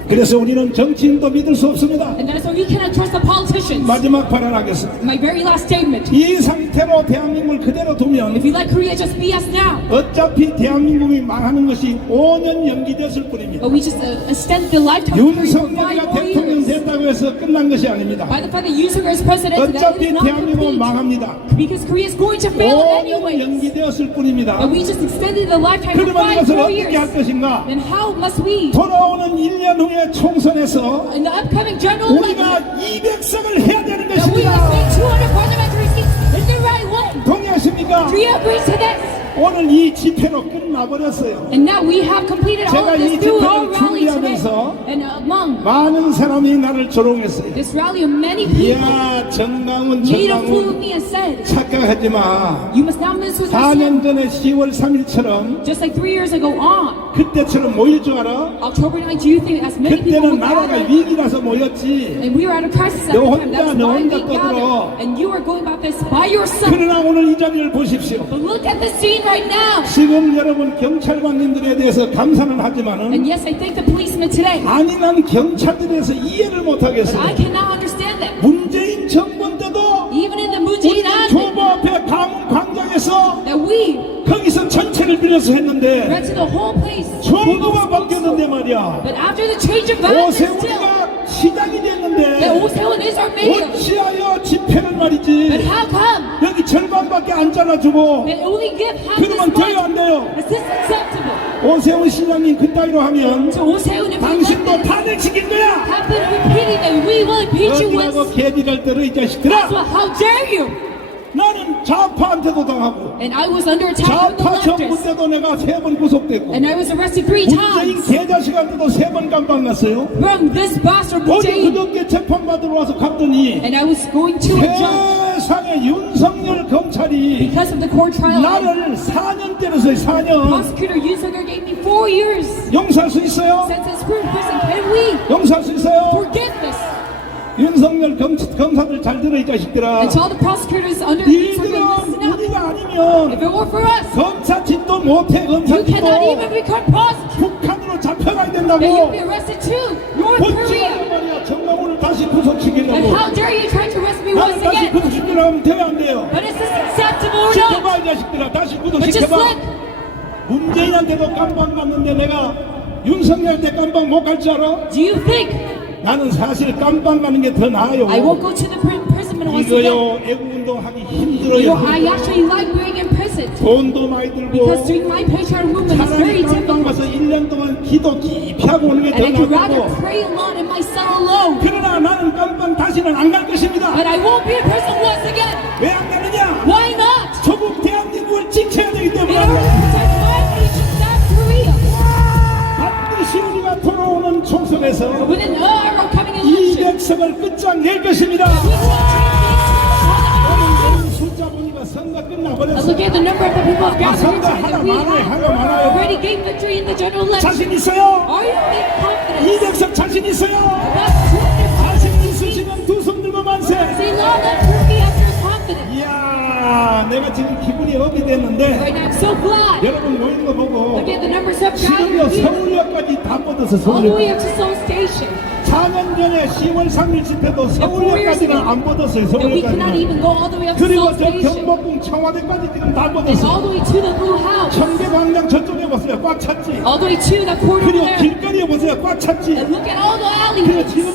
그래서 우리는 정치인도 믿을 수 없습니다. And that is why we cannot trust the politicians questions. 마지막 발언하겠습니다. My very last statement. 이 상태로 대한민국을 그대로 두면 If you let Korea just be us now, 어차피 대한민국이 망하는 것이 5년 연기됐을 뿐입니다. but we just extended the lifetime of Korea for 5 윤석열이가 more 대통령 years. 됐다고 해서 끝난 것이 아닙니다. By the fact that Yoon Suk-yeol is president, that 어차피 is not 대한민국은 complete. 망합니다. Because Korea is going to fail 5년 anyways. 연기되었을 뿐입니다. But we just extended the lifetime for 그러면 5 이것을 more 어떻게 할 years. 것인가? Then how must we, 돌아오는 1년 후에 총선에서 in the upcoming general election, 우리가 200석을 해야 되는 that we must 것입니다. make 200 parliamentary seats in the right way? 동의하십니까? Do you agree to this? 오늘 이 집회로 끝나버렸어요. And now we have completed all 제가 of this 이 through 집회를 our rally today. 준비하면서 And among 많은 사람이 나를 조롱했어요. this rally of many people 이야 정강훈 made a fool of 정강훈 me and said, 착각하지 마. you must not miss with us. 4년 전에 10월 3일처럼 Just like 3 years ago on 그때처럼 모일 줄 알아? October 9th, do you think as many people 그때는 would 나라가 gather? 위기라서 모였지. And we were at a crisis at 너 the time. That's 혼자, 너 why 혼자 we 떠들어. gathered. And you are going about this by yourself. 그러나 오늘 이 자리를 보십시오. But look at the scene right now. 지금 여러분 경찰관님들에 대해서 감사는 하지만은 And yes, I thank the policemen today. 아니 난 경찰들에 대해서 이해를 But I 못하겠어요. cannot understand them. 문재인 정권 때도 Even in the Moon Jae-in 조보 앞에 강원 광장에서 that we 거기서 전체를 빌려서 했는데 ran to the whole place. 정부가 바뀌었는데 말이야. But after the change of violence, still, 오세훈이가 시장이 that 됐는데 Oseon is our mayor. 어찌하여 집회를 But 말이지 how come 여기 절반밖에 안 잘라주고 they only give half this 그러면 돼요 안 much? 돼요? Is this acceptable? 오세훈 시장님 그따위로 하면 So Oseon, if we let 당신도 this 탄핵시킬 거야. happen repeatedly, we will impeach you 어디라고 with. 개지랄 떨어 이 That's 자식들아. what, how dare you? 나는 좌파한테도 당하고 And I was under attack from the 좌파 정부 leftists. 때도 내가 3번 구속됐고 And I was arrested 3 문재인 times 개자식한테도 3번 감방 났어요. from this bastard Moon 어제 Jae-in. 그저께 재판받으러 와서 갔더니 And I was going to a judge 세상에 윤석열 검찰이 because of the court trial. 나를 4년 때렸어요. 4년. Prosecutor Yoon Suk-yeol gave me 4 years 용서할 수 있어요? sentence for prison. Can we 용서할 수 있어요? forget this? 윤석열 검사들 잘 들어 이 자식들아. And to all the prosecutors under Yoon Suk-yeol, 이들은 listen up. 우리가 아니면 If it were for us, 검사짓도 못해. you cannot even 검사짓도 become prosecuted. 북한으로 잡혀가야 Then you'll be 된다고. arrested too. North 어찌하여 Korea. 말이야 정강훈을 다시 And 구속시키려고. how dare you try to arrest me 나는 once 다시 again? 구속시키려고 하면 돼요 안 돼요? But is this acceptable or 시켜봐 not? 이 자식들아. 다시 But just 구속시켜봐. let. 문재인한테도 깜빵 갔는데 내가 윤석열한테 깜빵 못 갈 줄 알아? Do you think 나는 사실 깜빵 가는 게 더 나아요. I won't go to the imprisonment once again? 이거요 애국운동 하기 You 힘들어요. know, I actually like being imprisoned 돈도 많이 들고 because doing my patriotic movement is very 차라리 깜빵 difficult. 가서 1년 동안 기도 깊이 하고 오는 게 And I 더 could rather 낫다고. pray a lot in my cell alone. 그러나 나는 깜빵 다시는 안 갈 것입니다. But I won't be in prison once again. 왜 안 가느냐? Why not? 조국 대한민국을 지켜야 되기 In 때문에 order to protect my nation, South Korea. 반드시 우리가 돌아오는 총선에서 Within our coming election, 200석을 끝장낼 것입니다. we will 오늘 숫자 보니까 선거 Let's 끝나버렸어. look at the number of the people who gathered here today that we 하나 많아요. have already gained victory in the general election. 자신 있어요? Are you being confident? 200석 자신 있어요? About 200 자신 있으시면 두 손 들고 만세. Say long and turkey after confidence. 이야, 내가 지금 기분이 업이 됐는데 Right now, I'm so glad. 여러분 모이는 거 보고 Look at the numbers of 지금요 gathered here. 서울역까지 다 뻗어서 All the way 서울역. up to Seoul Station. 4년 전에 10월 3일 집회도 4 years 서울역까지는 ago. 안 뻗었어요. And we cannot 서울역까지는. even go all the way up to 그리고 Seoul 저 Station. 경복궁 청와대까지 지금 다 And all 뻗었어. the way to the Blue House. 청계광장 저쪽에 보세요. 꽉 찼지. All the way to the corridor 그리고 there. 길거리에 보세요. 꽉 찼지. And look at all the 그리고 alleyways. 지금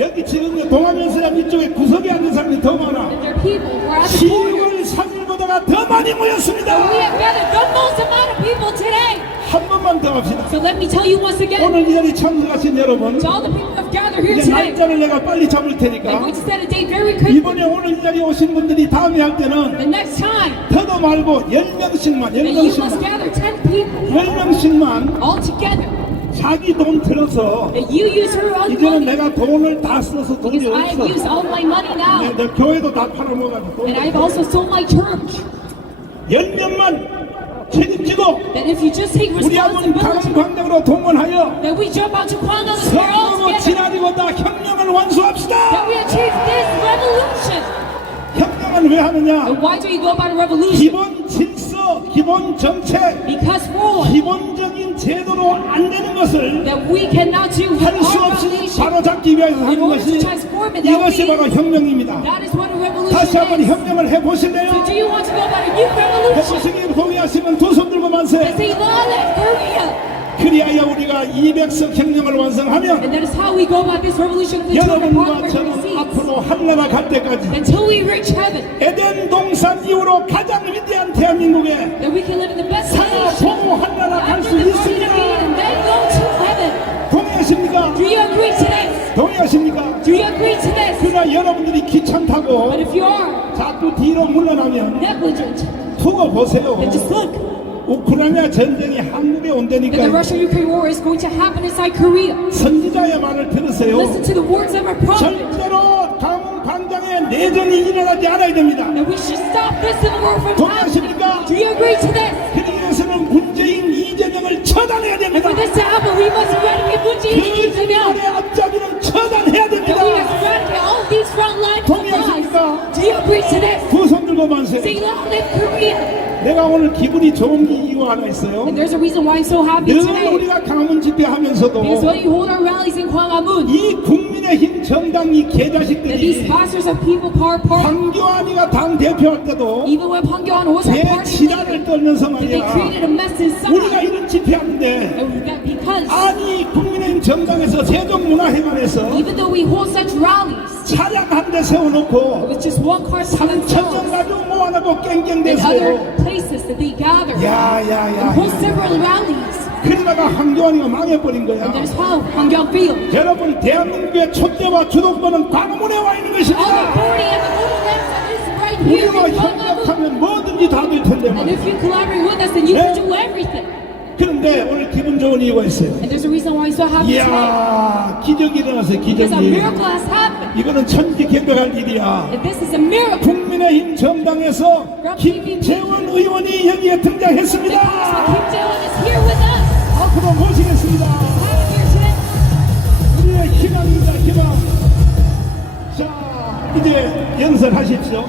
여기 지금 동화면서랑 이쪽에 구석에 앉은 사람이 더 많아. And there are people who are at the corner. 10월 3일보다가 더 많이 모였습니다. We have gathered the most amount of people today. 한 번만 더 합시다. So let me tell you once again, 오늘 이 자리 참석하신 여러분, to all the people who have gathered here 이제 today, 날짜를 내가 빨리 잡을 I'm 테니까 going to set a date very quickly. 이번에 오늘 이 자리에 오신 분들이 다음에 할 때는 The next time, 더도 말고 10명씩만 that you must gather 10 people 10명씩만 all together. 자기 돈 들어서 That you use her own 이제는 money. 내가 돈을 다 써서 돈이 Because I have used 없어. all my money now. 내 교회도 다 팔아먹어가지고 And I've also sold my church. 10명만 책임지고 That if you just take 우리 한번 responsibility, 강원광장으로 동원하여 that we jump out to Kwangan Square all 선거고 together. 지나리고 다 혁명을 That 완수합시다. we achieve this revolution. 혁명은 왜 하느냐? And why do you go about a revolution? 기본 질서, 기본 정책, Because for 기본적인 제대로 안 되는 것을 that we cannot do with 할 수 our 없이 foundation. 바로 잡기 위해서 In 하는 order to 것이 transform it, 이것이 바로 that 혁명입니다. is what a revolution 다시 한번 is. 혁명을 해보실래요? So do you want to know about a new revolution? 해보시기 동의하시면 두 손 들고 만세. Let's say, Lord, let Korea. 그리하여 우리가 200석 혁명을 완성하면 And that is how we go about this revolution of the children of 여러분과 God 저는 앞으로 하늘나라 갈 때까지 until we reach heaven, 에덴 동산 이후로 가장 위대한 대한민국에 that we can live in the best 살아 nation 보고 하늘나라 갈 after 수 the Garden of 있습니다. Eden, then go to heaven. 동의하십니까? Do you agree to this? 동의하십니까? Do you agree to this? 그러나 여러분들이 귀찮다고 But if you are 자꾸 뒤로 물러나면 negligent, 두고 보세요. then just look. 우크라이나 전쟁이 한국에 That the 온다니까 Russia-Ukraine war is going to happen inside Korea. 선지자의 말을 들으세요. Listen to the words of our prophet. 절대로 강원 광장에 내전이 일어나지 않아야 됩니다. That we should stop this civil war from happening. 동의하십니까? Do you agree to this? 그러기 위해서는 문재인 이재명을 처단해야 And 됩니다. for this to happen, we must eradicate Moon Jae-in and Kim Jong-un. 그들의 앞잡이는 처단해야 That we 됩니다. must eradicate all of these front lines of lies. 동의하십니까? Do you agree to this? 두 손 들고 만세. Say long live Korea. 내가 오늘 기분이 좋은 이유가 하나 있어요. And there's a reason why I'm so happy 늘 today. 우리가 강화문 집회하면서도 Because when you hold our rallies in Gwanghwamun, 이 국민의힘 정당 이 that these 개자식들이 pastors of People Power Party, 황교안이가 당 대표할 때도 even when Pang Gyeon was our party leader, 대치란을 떨면서 that they 말이야. created a mess inside. 우리가 이런 집회하는데 And that because 아니 국민의힘 정당에서 세종문화회관에서 even though we hold such rallies, 차량 한 대 세워놓고 with just one car to 3,000명 themselves, 가지고 모아놓고 and 깽깽대세요. other places that they gather and 야야야. hold several rallies. 그러다가 황교안이가 망해버린 거야. And that is how Pang Gyeon feels. 여러분 대한민국의 촛대와 주동권은 광화문에 와 있는 All 것입니다. authority and the voting rights is right here 우리와 in Gwanghwamun. 협력하면 뭐든지 다 될 텐데 And 말이야. if you collaborate with us, then you can do everything. 그런데 오늘 기분 좋은 이유가 있어요. And there's a reason why I'm so happy today. 이야 기적이 일어났어요. Because a 기적이. miracle has happened. 이거는 천지개벽할 일이야. And this is a miracle. 국민의힘 정당에서 김재원 의원이 여기에 The 등장했습니다. Congressman Kim Jae-won is here with us. 앞으로 모시겠습니다. Have here today. 우리의 희망입니다. 희망. 자 이제 연설하십시오.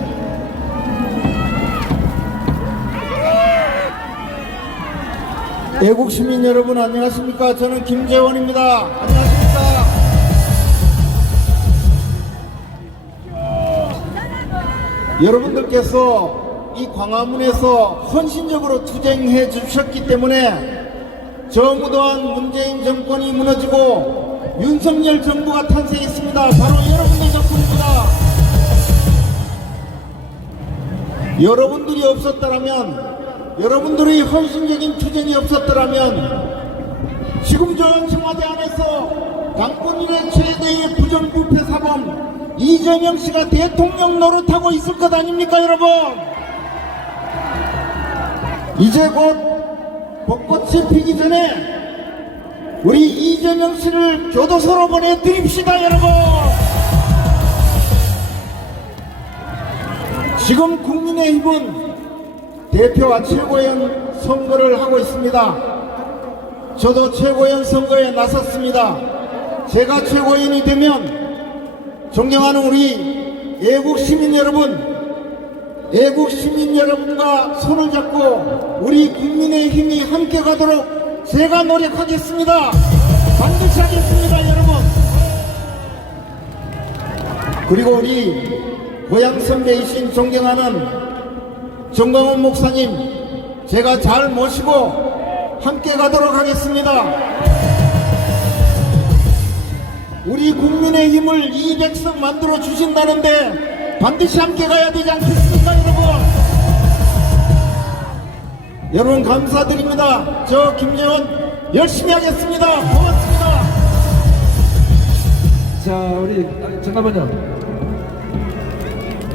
애국 시민 여러분 안녕하십니까? 저는 김재원입니다. 안녕하십니까? 여러분들께서 이 광화문에서 헌신적으로 투쟁해 주셨기 때문에 저무도한 문재인 정권이 무너지고 윤석열 정부가 탄생했습니다. 바로 여러분들 덕분입니다. 여러분들이 없었더라면, 여러분들의 헌신적인 투쟁이 없었더라면 지금 저 청와대 안에서 당권 이래 최대의 부정부패 사범 이재명 씨가 대통령 노릇하고 있을 것 아닙니까, 여러분? 이제 곧 벚꽃이 피기 전에 우리 이재명 씨를 교도소로 보내드립시다, 여러분. 지금 국민의힘은 대표와 최고위원 선거를 하고 있습니다. 저도 최고위원 선거에 나섰습니다. 제가 최고위원이 되면 존경하는 우리 애국 시민 여러분과 손을 잡고 우리 국민의힘이 함께 가도록 제가 노력하겠습니다. 반드시 하겠습니다, 여러분. 그리고 우리 고향 선배이신 존경하는 정광훈 목사님, 제가 잘 모시고 함께 가도록 하겠습니다. 우리 국민의힘을 200석 만들어 주신다는데 반드시 함께 가야 되지 않겠습니까, 여러분? 여러분 감사드립니다. 저 김재원 열심히 하겠습니다. 고맙습니다. 자, 우리 잠깐만요.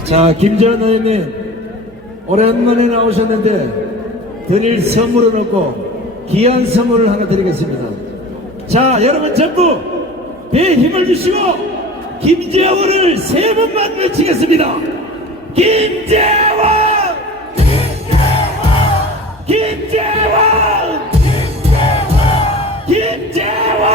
자, 김재원 의원님 오랜만에 나오셨는데 드릴 선물은 없고 귀한 선물을 하나 드리겠습니다. 자, 여러분 전부 배에 힘을 주시고 김재원을 세 번만 외치겠습니다. 김재원! 김재원! 김재원! 김재원! 김재원!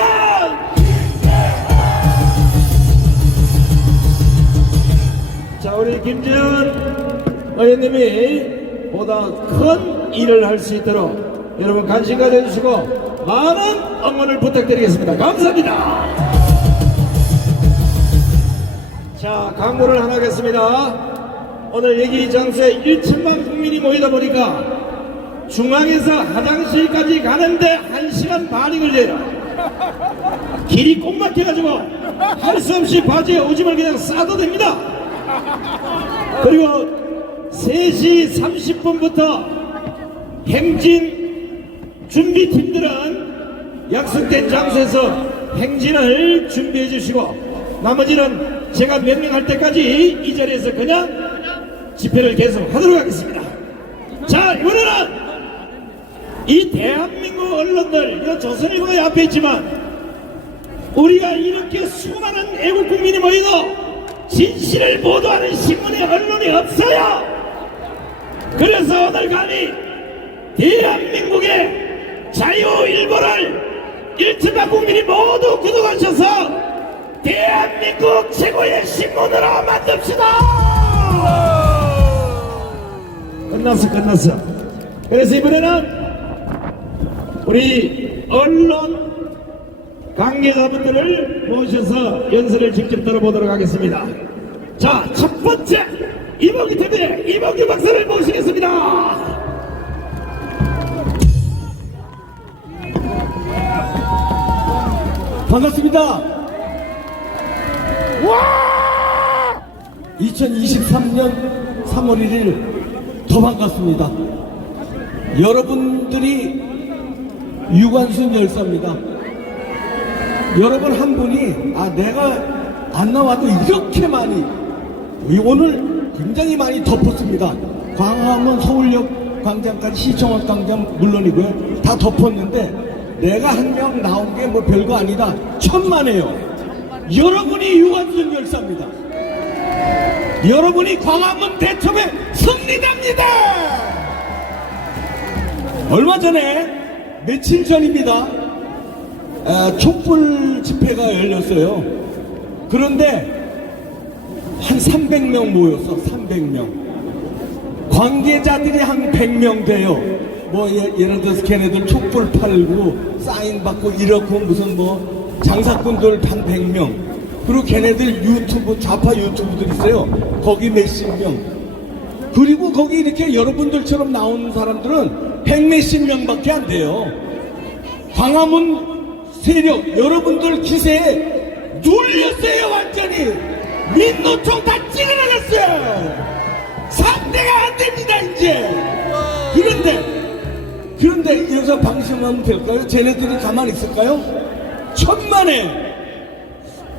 자, 우리 김재원 의원님이 보다 큰 일을 할 수 있도록 여러분 관심 가져주시고 많은 응원을 부탁드리겠습니다. 감사합니다. 자, 광고를 하나 하겠습니다. 오늘 여기 장소에 1천만 국민이 모이다 보니까 중앙에서 화장실까지 가는데 1시간 반이 걸려요. 길이 꼭 막혀가지고 할 수 없이 바지에 오줌을 그냥 싸도 됩니다. 그리고 3시 30분부터 행진 준비팀들은 약속된 장소에서 행진을 준비해 주시고 나머지는 제가 명령할 때까지 이 자리에서 그냥 집회를 계속 하도록 하겠습니다. 자, 이번에는 이 대한민국 언론들, 이 조선일보가 앞에 있지만 우리가 이렇게 수많은 애국 국민이 모여도 진실을 보도하는 신문의 언론이 없어요. 그래서 오늘 감히 대한민국의 자유일보를 1천만 국민이 모두 구독하셔서 대한민국 최고의 신문으로 만듭시다. 끝났어. 그래서 이번에는 우리 언론 관계자분들을 모셔서 연설을 직접 들어보도록 하겠습니다. 자, 첫 번째 이봉규 TV의 이봉규 박사를 모시겠습니다. 반갑습니다. 와! 2023년 3월 1일 더 반갑습니다. 여러분들이 유관순 열사입니다. 여러분 한 분이 내가 안 나와도 이렇게 많이 오늘 굉장히 많이 덮었습니다. 광화문 서울역 광장까지 시청역 광장 물론이고요. 다 덮었는데 내가 한 명 나온 게 뭐 별거 아니다. 천만에요. 여러분이 유관순 열사입니다. 여러분이 광화문 대첩의 승리답니다. 얼마 전에 며칠 전입니다. 촛불 집회가 열렸어요. 그런데 한 300명 모였어. 300명. 관계자들이 한 100명 돼요. 뭐 예를 들어서 걔네들 촛불 팔고 사인 받고 이렇고 무슨 뭐 장사꾼들 한 100명. 그리고 걔네들 유튜브 좌파 유튜브들 있어요. 거기 몇십 명. 그리고 거기 이렇게 여러분들처럼 나오는 사람들은 100몇십 명밖에 안 돼요. 광화문 세력 여러분들 기세에 눌렸어요. 완전히 민노총 다 찌그러졌어요. 상대가 안 됩니다 이제. 그런데 여기서 방심하면 될까요? 쟤네들이 가만히 있을까요? 천만에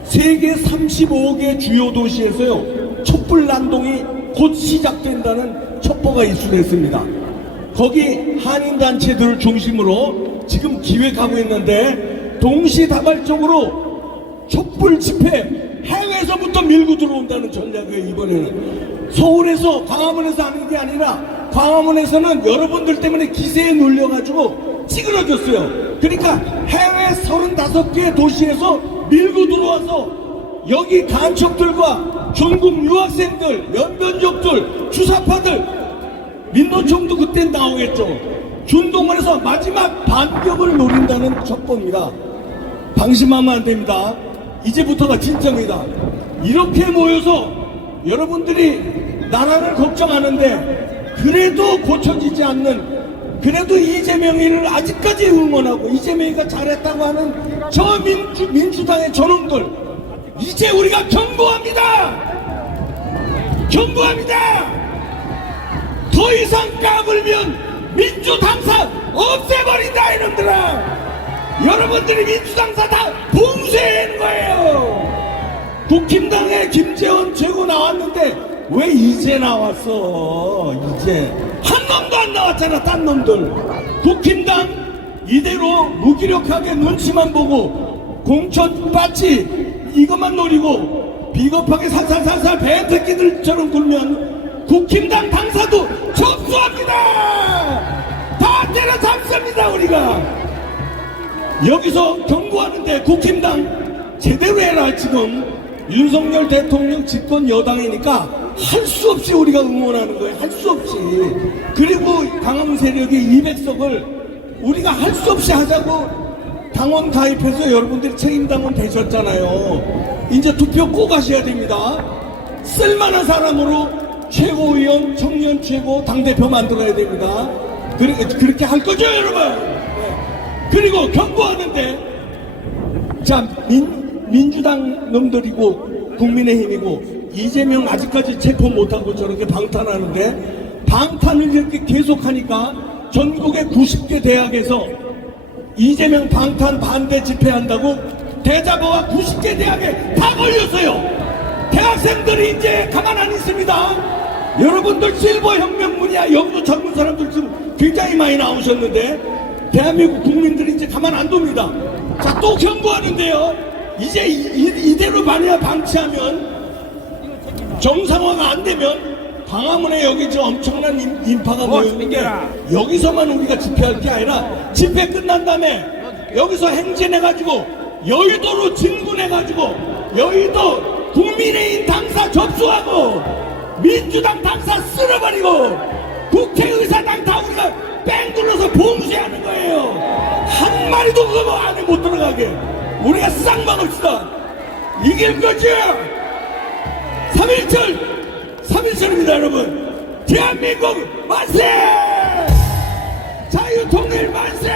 세계 35개 주요 도시에서요 촛불 난동이 곧 시작된다는 첩보가 이수됐습니다. 거기 한인단체들을 중심으로 지금 기획하고 있는데 동시다발적으로 촛불 집회 해외에서부터 밀고 들어온다는 전략이에요. 이번에는 서울에서 광화문에서 하는 게 아니라 광화문에서는 여러분들 때문에 기세에 눌려가지고 찌그러졌어요. 그러니까 해외 35개 도시에서 밀고 들어와서 여기 간첩들과 중국 유학생들, 연변족들, 주사파들 민노총도 그때 나오겠죠. 준동원에서 마지막 반격을 노린다는 첩보입니다. 방심하면 안 됩니다. 이제부터가 진짜입니다. 이렇게 모여서 여러분들이 나라를 걱정하는데 그래도 고쳐지지 않는, 그래도 이재명이를 아직까지 응원하고 이재명이가 잘했다고 하는 저 민주당의 저놈들, 이제 우리가 경고합니다. 더 이상 까불면 민주당사 없애버린다. 이놈들아, 여러분들이 민주당사 다 봉쇄하는 거예요. 국힘당의 김재원 최고 나왔는데 왜 이제 나왔어? 이제 한 놈도 안 나왔잖아. 딴 놈들. 국힘당 이대로 무기력하게 눈치만 보고 공천 빠지 이것만 노리고 비겁하게 살살살살 배새끼들처럼 굴면 국힘당 당사도 접수합니다. 다 때려잡습니다. 우리가 여기서 경고하는데 국힘당 제대로 해라. 지금 윤석열 대통령 집권 여당이니까 할 수 없이 우리가 응원하는 거예요. 할 수 없이. 그리고 강화문 세력이 200석을 우리가 할 수 없이 하자고 당원 가입해서 여러분들이 책임당원 되셨잖아요. 이제 투표 꼭 하셔야 됩니다. 쓸만한 사람으로 최고위원, 청년 최고, 당대표 만들어야 됩니다. 그렇게 할 거죠, 여러분? 네. 그리고 경고하는데, 자, 민주당 놈들이고, 국민의힘이고, 이재명 아직까지 체포 못하고 저렇게 방탄하는데, 방탄을 이렇게 계속하니까 전국의 90개 대학에서 이재명 방탄 반대 집회한다고 대자보와 90개 대학에 다 걸렸어요. 대학생들이 이제 가만 안 있습니다. 여러분들 실버 혁명문이야. 여기도 젊은 사람들 지금 굉장히 많이 나오셨는데 대한민국 국민들이 이제 가만 안 둡니다. 자, 또 경고하는데요. 이제 이대로 만약 방치하면 정상화가 안 되면 광화문에 여기 저 엄청난 인파가 모였는데 여기서만 우리가 집회할 게 아니라 집회 끝난 다음에 여기서 행진해가지고 여의도로 진군해가지고 여의도 국민의힘 당사 접수하고 민주당 당사 쓸어버리고 국회의사당 다 우리가 뺑 눌러서 봉쇄하는 거예요. 한 마리도 그거 안에 못 들어가게 우리가 싹 막읍시다. 이길 거죠. 3.1절입니다 여러분. 대한민국 만세! 자유통일 만세!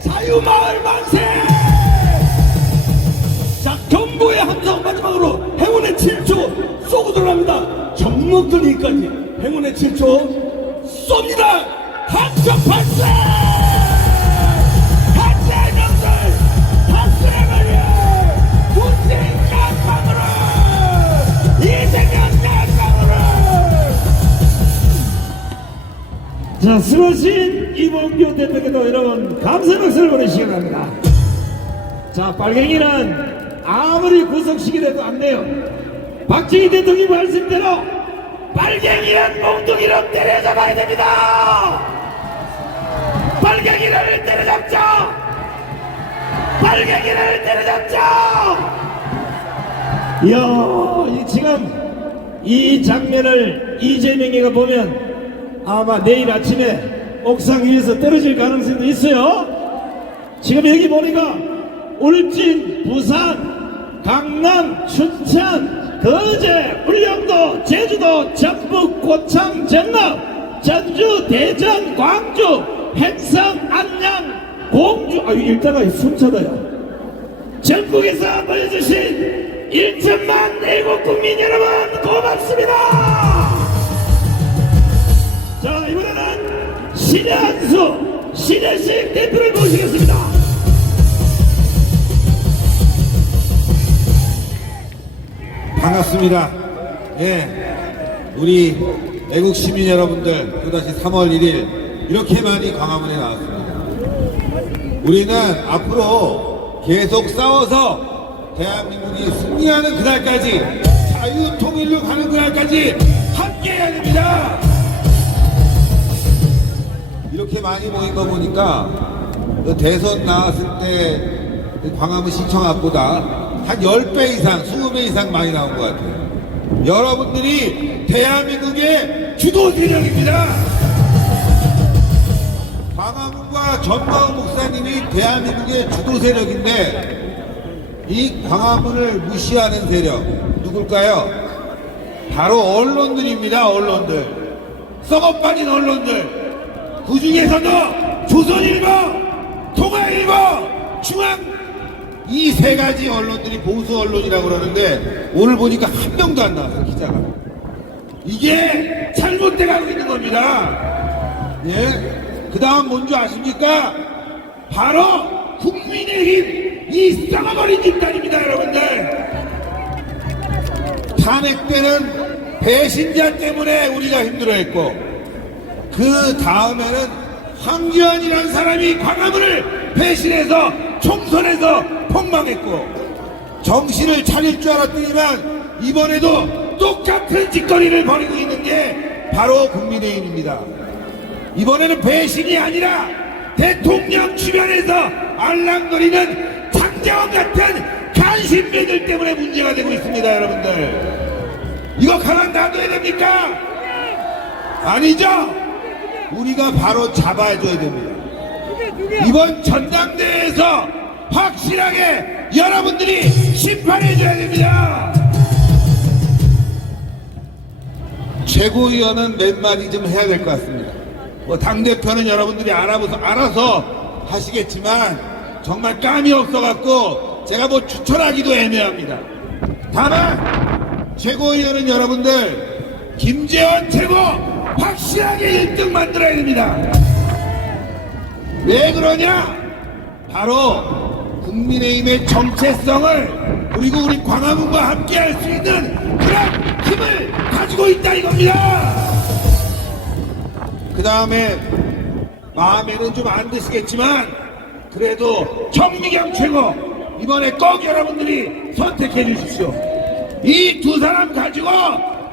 자유마을 만세! 자, 경고의 함성 마지막으로 행운의 7초 쏘고 들어갑니다. 정목들이까지 행운의 7초 쏩니다. 한쪽 발사! 한자의 명절! 한자의 군대 깜방으로! 이재명 깜방으로! 자, 수고하신 이봉규 대표께도 여러분 감사의 박수를 보내시기 바랍니다. 자, 빨갱이는 아무리 구속시키려도 안 돼요. 박정희 대통령 말씀대로 빨갱이는 몽둥이로 때려잡아야 됩니다. 빨갱이를 때려잡자. 빨갱이를 때려잡자. 이야, 지금 이 장면을 이재명이가 보면 아마 내일 아침에 옥상 위에서 떨어질 가능성도 있어요. 지금 여기 보니까 울진, 부산, 강남, 춘천, 거제, 울릉도, 제주도, 전북, 고창, 전남, 전주, 대전, 광주, 행성, 안양, 공주, 일단은 순천어요. 전국에서 모여주신 1천만 애국 국민 여러분 고맙습니다. 자, 이번에는 신현수, 신현식 대표를 모시겠습니다. 반갑습니다. 예, 우리 애국 시민 여러분들 또다시 3월 1일 이렇게 많이 광화문에 나왔습니다. 우리는 앞으로 계속 싸워서 대한민국이 승리하는 그날까지 자유통일로 가는 그날까지 함께 해야 됩니다. 이렇게 많이 모인 거 보니까 대선 나왔을 때 광화문 시청 앞보다 한 10배 이상, 20배 이상 많이 나온 것 같아요. 여러분들이 대한민국의 주도 세력입니다. 광화문과 전광훈 목사님이 대한민국의 주도 세력인데 이 광화문을 무시하는 세력 누굴까요? 바로 언론들입니다. 언론들. 썩어빠진 언론들. 그 중에서도 조선일보, 동아일보, 중앙 이 세 가지 언론들이 보수 언론이라고 그러는데 오늘 보니까 한 명도 안 나왔어요. 기자가. 이게 잘못돼 가고 있는 겁니다. 예? 그 다음 뭔지 아십니까? 바로 국민의힘 이 썩어버린 집단입니다. 여러분들. 탄핵 때는 배신자 때문에 우리가 힘들어했고 그 다음에는 황교안이라는 사람이 광화문을 배신해서 총선에서 폭망했고 정신을 차릴 줄 알았더니만 이번에도 똑같은 짓거리를 벌이고 있는 게 바로 국민의힘입니다. 이번에는 배신이 아니라 대통령 주변에서 알랑거리는 장재원 같은 간신배들 때문에 문제가 되고 있습니다. 여러분들 이거 가만 놔둬야 됩니까? 아니죠? 우리가 바로 잡아줘야 됩니다. 이번 전당대회에서 확실하게 여러분들이 심판해줘야 됩니다. 최고위원은 몇 마디 좀 해야 될 것 같습니다. 뭐 당대표는 여러분들이 알아서 하시겠지만 정말 감이 없어갖고 제가 뭐 추천하기도 애매합니다. 다만 최고위원은 여러분들 김재원 최고 확실하게 1등 만들어야 됩니다. 왜 그러냐? 바로 국민의힘의 정체성을 그리고 우리 광화문과 함께 할 수 있는 그런 힘을 가지고 있다 이겁니다. 그 다음에 마음에는 좀 안 드시겠지만 그래도 정미경 최고 이번에 꼭 여러분들이 선택해 주십시오. 이 두 사람 가지고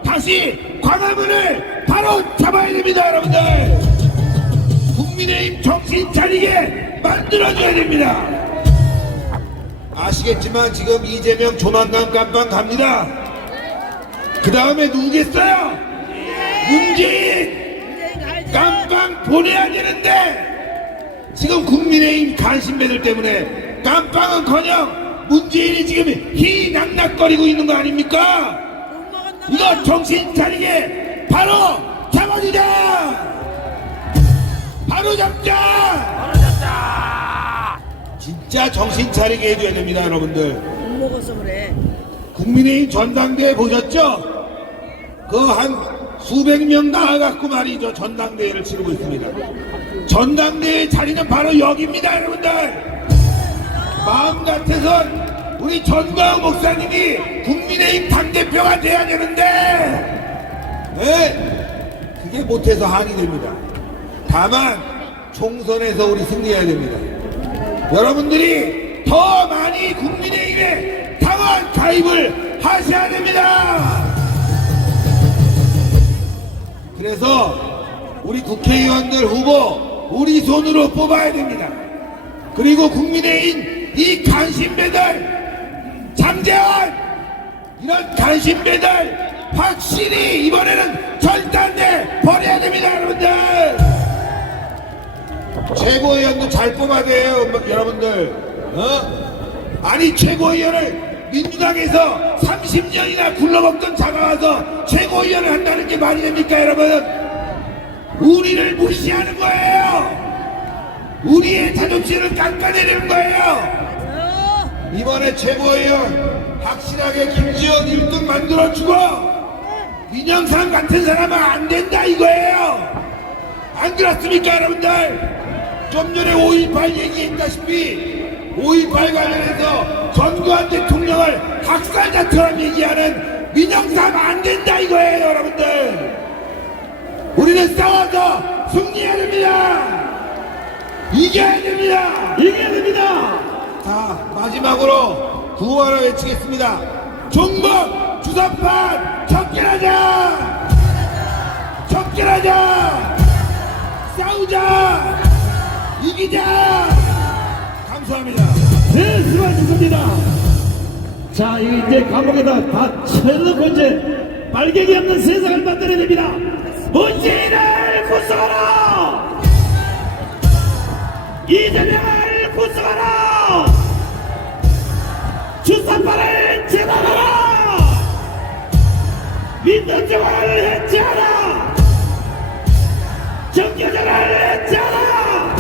다시 광화문을 바로 잡아야 됩니다. 여러분들 국민의힘 정신 차리게 만들어줘야 됩니다. 아시겠지만 지금 이재명 조만간 깜빵 갑니다. 그 다음에 누구겠어요? 문재인 깜빵 보내야 되는데 지금 국민의힘 간신배들 때문에 깜빵은커녕 문재인이 지금 희낙낙거리고 있는 거 아닙니까? 이거 정신 차리게 바로 잡아주자! 바로 잡자! 진짜 정신 차리게 해줘야 됩니다, 여러분들. 못 먹어서 그래. 국민의힘 전당대회 보셨죠? 그 한 수백 명 나와갖고 말이죠. 전당대회를 치르고 있습니다. 전당대회 자리는 바로 여기입니다, 여러분들. 마음 같아선 우리 전광 목사님이 국민의힘 당대표가 돼야 되는데, 네? 그게 못해서 한이 됩니다. 다만 총선에서 우리 승리해야 됩니다. 여러분들이 더 많이 국민의힘에 당원 가입을 하셔야 됩니다. 그래서 우리 국회의원들 후보 우리 손으로 뽑아야 됩니다. 그리고 국민의힘 이 간신배들 장재원 이런 간신배들 확실히 이번에는 절단돼 버려야 됩니다. 여러분들 최고위원도 잘 뽑아야 돼요. 여러분들 아니 최고위원을 민주당에서 30년이나 굴러먹던 자가 와서 최고위원을 한다는 게 말이 됩니까? 여러분 우리를 무시하는 거예요. 우리의 자존심을 깎아내리는 거예요. 이번에 최고위원 확실하게 김지원 1등 만들어주고 민영삼 같은 사람은 안 된다 이거예요. 안 그렇습니까 여러분들? 좀 전에 5.18 얘기했다시피 5.18 관련해서 전두환 대통령을 학살자처럼 얘기하는 민영삼 안 된다 이거예요. 여러분들 우리는 싸워서 승리해야 됩니다. 이겨야 됩니다. 이겨야 됩니다. 자 마지막으로 구호를 외치겠습니다. 종북 주사파 척결하자. 척결하자. 싸우자. 이기자. 감사합니다. 네, 수고하셨습니다. 자, 이제 감옥에다 다 쳐넣고 이제 빨갱이 없는 세상을 만들어야 됩니다. 문재인을 구속하라! 이재명을 구속하라! 주사파를 제거하라! 민주정을 해체하라! 정교정을 해체하라!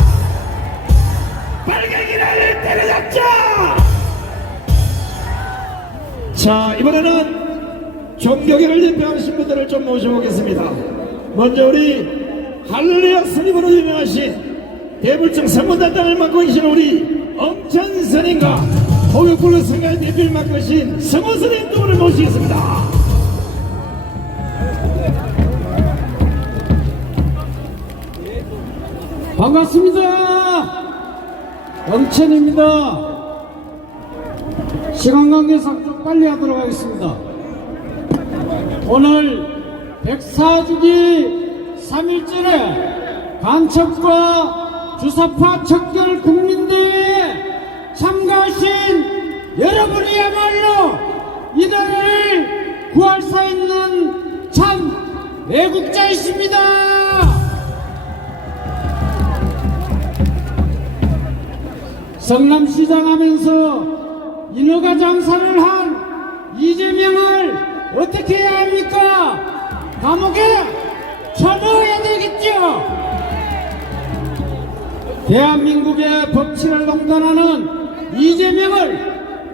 빨갱이를 때려잡자! 자, 이번에는 종교계를 대표하신 분들을 좀 모셔보겠습니다. 먼저 우리 할렐루야 스님으로 유명하신 대불청 선거단장을 맡고 계신 우리 엄천 스님과 호격불로 성가의 대표를 맡고 계신 성호 스님 두 분을 모시겠습니다. 반갑습니다. 엄천입니다. 시간 관계상 좀 빨리 하도록 하겠습니다. 오늘 104주기 3.1절에 간첩과 주사파 척결 국민대회에 참가하신 여러분이야말로 이 나라를 구할 수 있는 참 애국자이십니다. 성남시장 하면서 인허가 장사를 한 이재명을 어떻게 해야 합니까? 감옥에 쳐넣어야 되겠죠. 대한민국의 법치를 농단하는 이재명을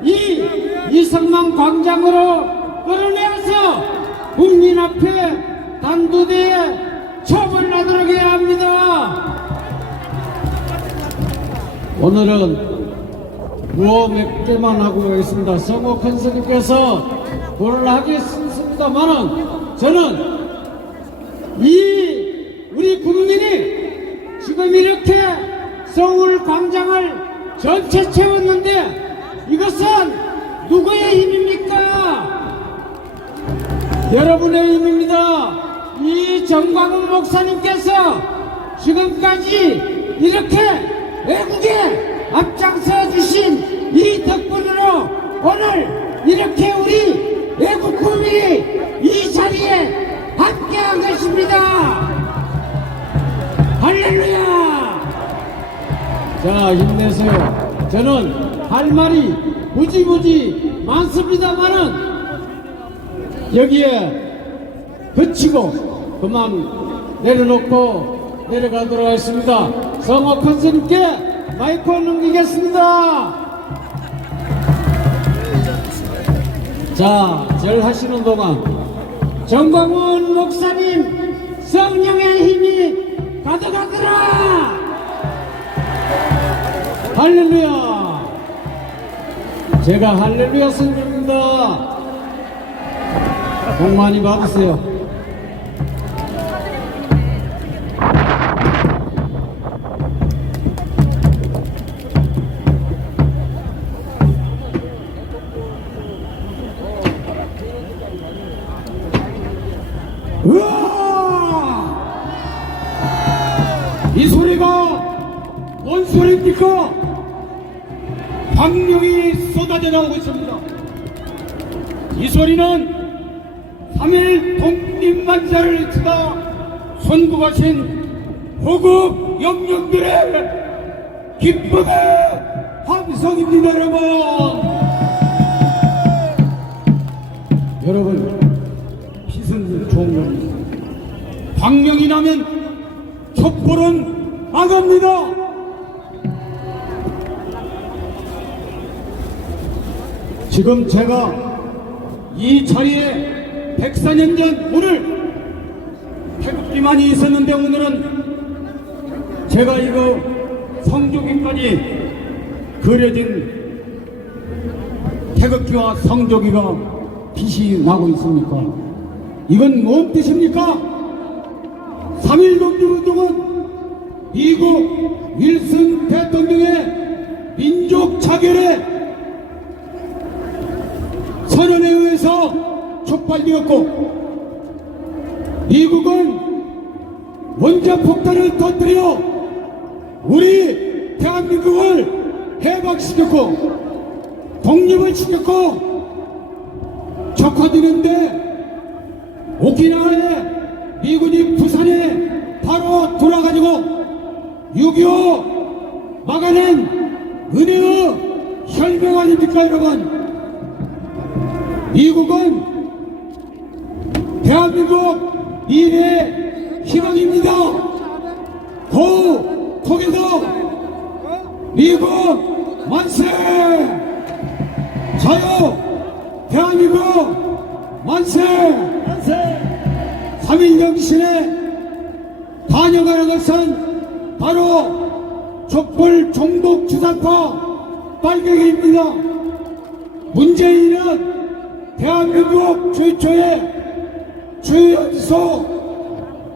이성만 광장으로 끌어내어서 국민 앞에 단두대에 처벌하도록 해야 합니다. 오늘은 구호 몇 개만 하고 가겠습니다. 성호 컨설님께서 구호를 하겠습니다만은 저는 우리 국민이 지금 이렇게 서울 광장을 전체 채웠는데 이것은 누구의 힘입니까? 여러분의 힘입니다. 이 정광훈 목사님께서 지금까지 이렇게 외국에 앞장서 주신 이 덕분으로 오늘 이렇게 우리 외국 국민이 이 자리에 함께한 것입니다. 할렐루야. 자, 힘내세요. 저는 할 말이 무지무지 많습니다만은 여기에 그치고 그만 내려놓고 내려가도록 하겠습니다. 성호 컨설님께 마이크 넘기겠습니다. 자, 절 하시는 동안 정광훈 목사님 성령의 힘이 가득하더라. 할렐루야. 제가 할렐루야 성령입니다. 복 많이 받으세요. 이 소리가 뭔 소리입니까? 광명이 쏟아져 나오고 있습니다. 이 소리는 3.1 독립만세를 치다 선고하신 호국 영령들의 기쁨의 함성입니다. 여러분 빛은 좋은 겁니다. 광명이 나면 촛불은 나갑니다. 지금 제가 이 자리에 104년 전 오늘 태극기만이 있었는데 오늘은 제가 이거 성조기까지 그려진 태극기와 성조기가 빛이 나고 있습니까? 이건 뭔 뜻입니까? 3.1 독립운동은 미국 윌슨 대통령의 민족 자결의 선언에 의해서 촉발되었고 미국은 원자폭탄을 터뜨려 우리 대한민국을 해방시켰고 독립을 시켰고 적화되는데 오키나와에 미군이 부산에 바로 돌아가지고 6.25 막아낸 은혜의 혈맹 아닙니까 여러분? 미국은 대한민국 미래의 희망입니다. 고 통해서 미국 만세! 자유 대한민국 만세! 3.1 정신에 반영하는 것은 바로 촛불 종북 주사파 빨갱이입니다. 문재인은 대한민국 최초의 주연소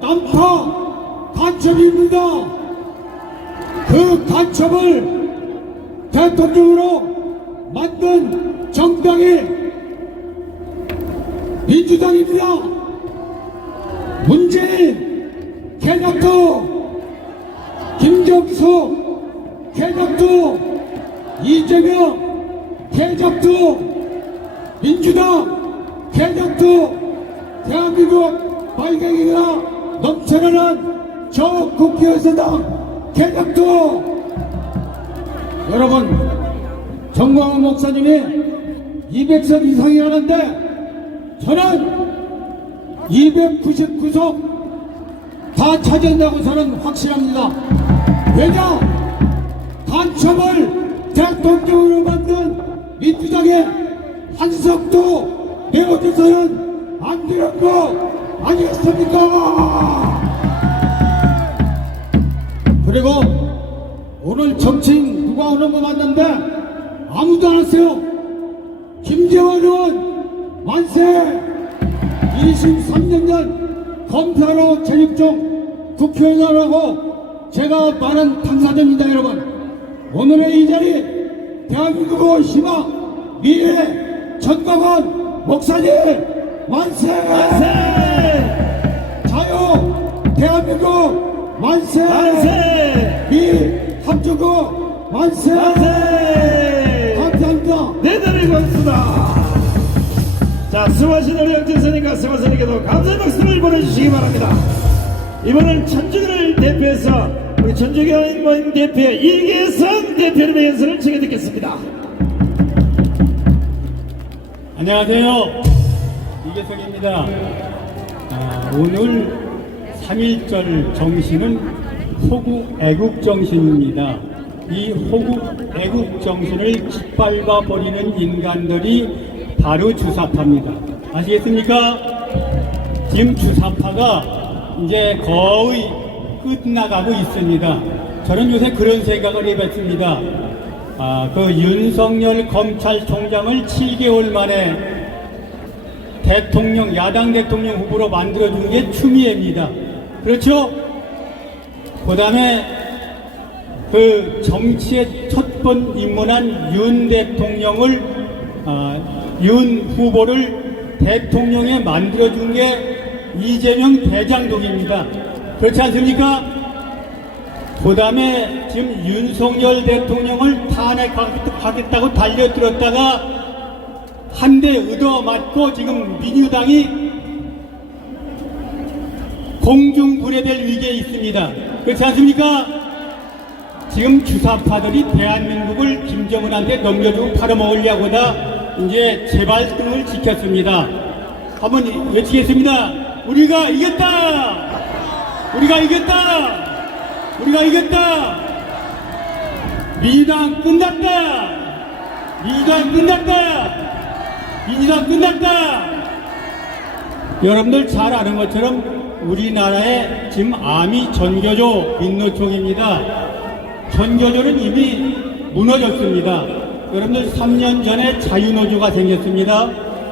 깜파 간첩입니다. 그 간첩을 대통령으로 만든 정당이 민주당입니다. 문재인 개잡도, 김정수 개잡도, 이재명 개잡도, 민주당 개잡도, 대한민국 빨갱이가 넘쳐나는 저 국회의사당 개잡도 여러분, 정광훈 목사님이 200석 이상이 하는데 저는 299석 다 차지한다고 저는 확신합니다. 왜냐? 간첩을 대통령으로 만든 민주당의 한 석도 내어줘서는 안 되는 거 아니겠습니까? 그리고 오늘 정치인 누가 오는 거 봤는데 아무도 안 왔어요. 김재원 의원 만세! 23년 전 검사로 재직 중 국회의원하고 제가 말한 당사자입니다. 여러분, 오늘의 이 자리 대한민국의 희망 미래 전광훈 목사님 만세! 만세! 자유 대한민국 만세! 만세! 미 합주국 만세! 만세! 감사합니다. 대단히 고맙습니다. 자, 수고하신 우리 영재선님과 수고선님께도 감사의 박수를 보내주시기 바랍니다. 이번은 천주교를 대표해서 우리 천주교 모임 대표 이계성 대표님의 연설을 청해 듣겠습니다. 안녕하세요. 이계성입니다. 오늘 3.1절 정신은 호국 애국 정신입니다. 이 호국 애국 정신을 짓밟아 버리는 인간들이 바로 주사파입니다. 아시겠습니까? 지금 주사파가 이제 거의 끝나가고 있습니다. 저는 요새 그런 생각을 해봤습니다. 그 윤석열 검찰총장을 7개월 만에 대통령, 야당 대통령 후보로 만들어준 게 추미애입니다. 그렇죠? 그 다음에 그 정치의 첫 번 입문한 윤 대통령을, 윤 후보를 대통령에 만들어준 게 이재명 대장동입니다. 그렇지 않습니까? 그 다음에 지금 윤석열 대통령을 탄핵하겠다고 달려들었다가 한 대 얻어맞고 지금 민주당이 공중분해될 위기에 있습니다. 그렇지 않습니까? 지금 주사파들이 대한민국을 김정은한테 넘겨주고 팔아먹으려고 다 이제 제발등을 지켰습니다. 한번 외치겠습니다. 우리가 이겼다! 우리가 이겼다! 우리가 이겼다! 민주당 끝났다! 민주당 끝났다! 민주당 끝났다! 여러분들 잘 아는 것처럼 우리나라의 지금 암이 전교조 민노총입니다. 전교조는 이미 무너졌습니다. 여러분들 3년 전에 자유노조가 생겼습니다.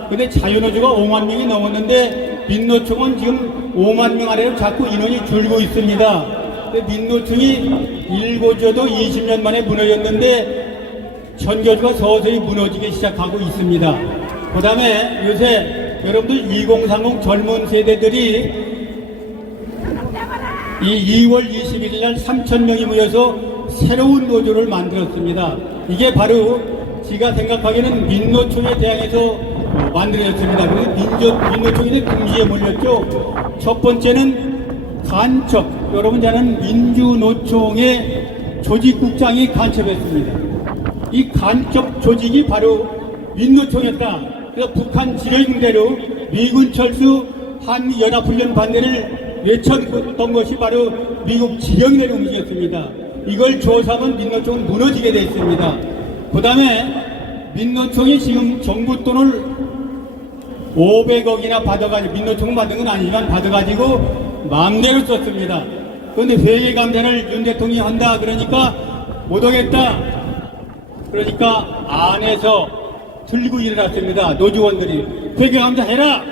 근데 자유노조가 5만 명이 넘었는데 민노총은 지금 5만 명 아래로 자꾸 인원이 줄고 있습니다. 민노총이 일고조도 20년 만에 무너졌는데 전교조가 서서히 무너지기 시작하고 있습니다. 그 다음에 요새 여러분들 2030 젊은 세대들이 이 2월 21일 날 3,000명이 모여서 새로운 노조를 만들었습니다. 이게 바로 제가 생각하기에는 민노총에 대항해서 만들어졌습니다. 민노총이 궁지에 몰렸죠. 첫 번째는 간첩. 여러분 잘 아는 민주노총의 조직국장이 간첩했습니다. 이 간첩 조직이 바로 민노총이었다. 그래서 북한 지령대로 미군 철수 한미 연합훈련 반대를 외쳤던 것이 바로 미국 지령대로 움직였습니다. 이걸 조사하면 민노총은 무너지게 되어 있습니다. 그 다음에 민노총이 지금 정부 돈을 500억이나 받아가지고, 민노총은 받은 건 아니지만 받아가지고 마음대로 썼습니다. 그런데 회계감사를 윤 대통령이 한다 그러니까 못하겠다. 그러니까 안에서 들고 일어났습니다. 노조원들이 회계감사 해라.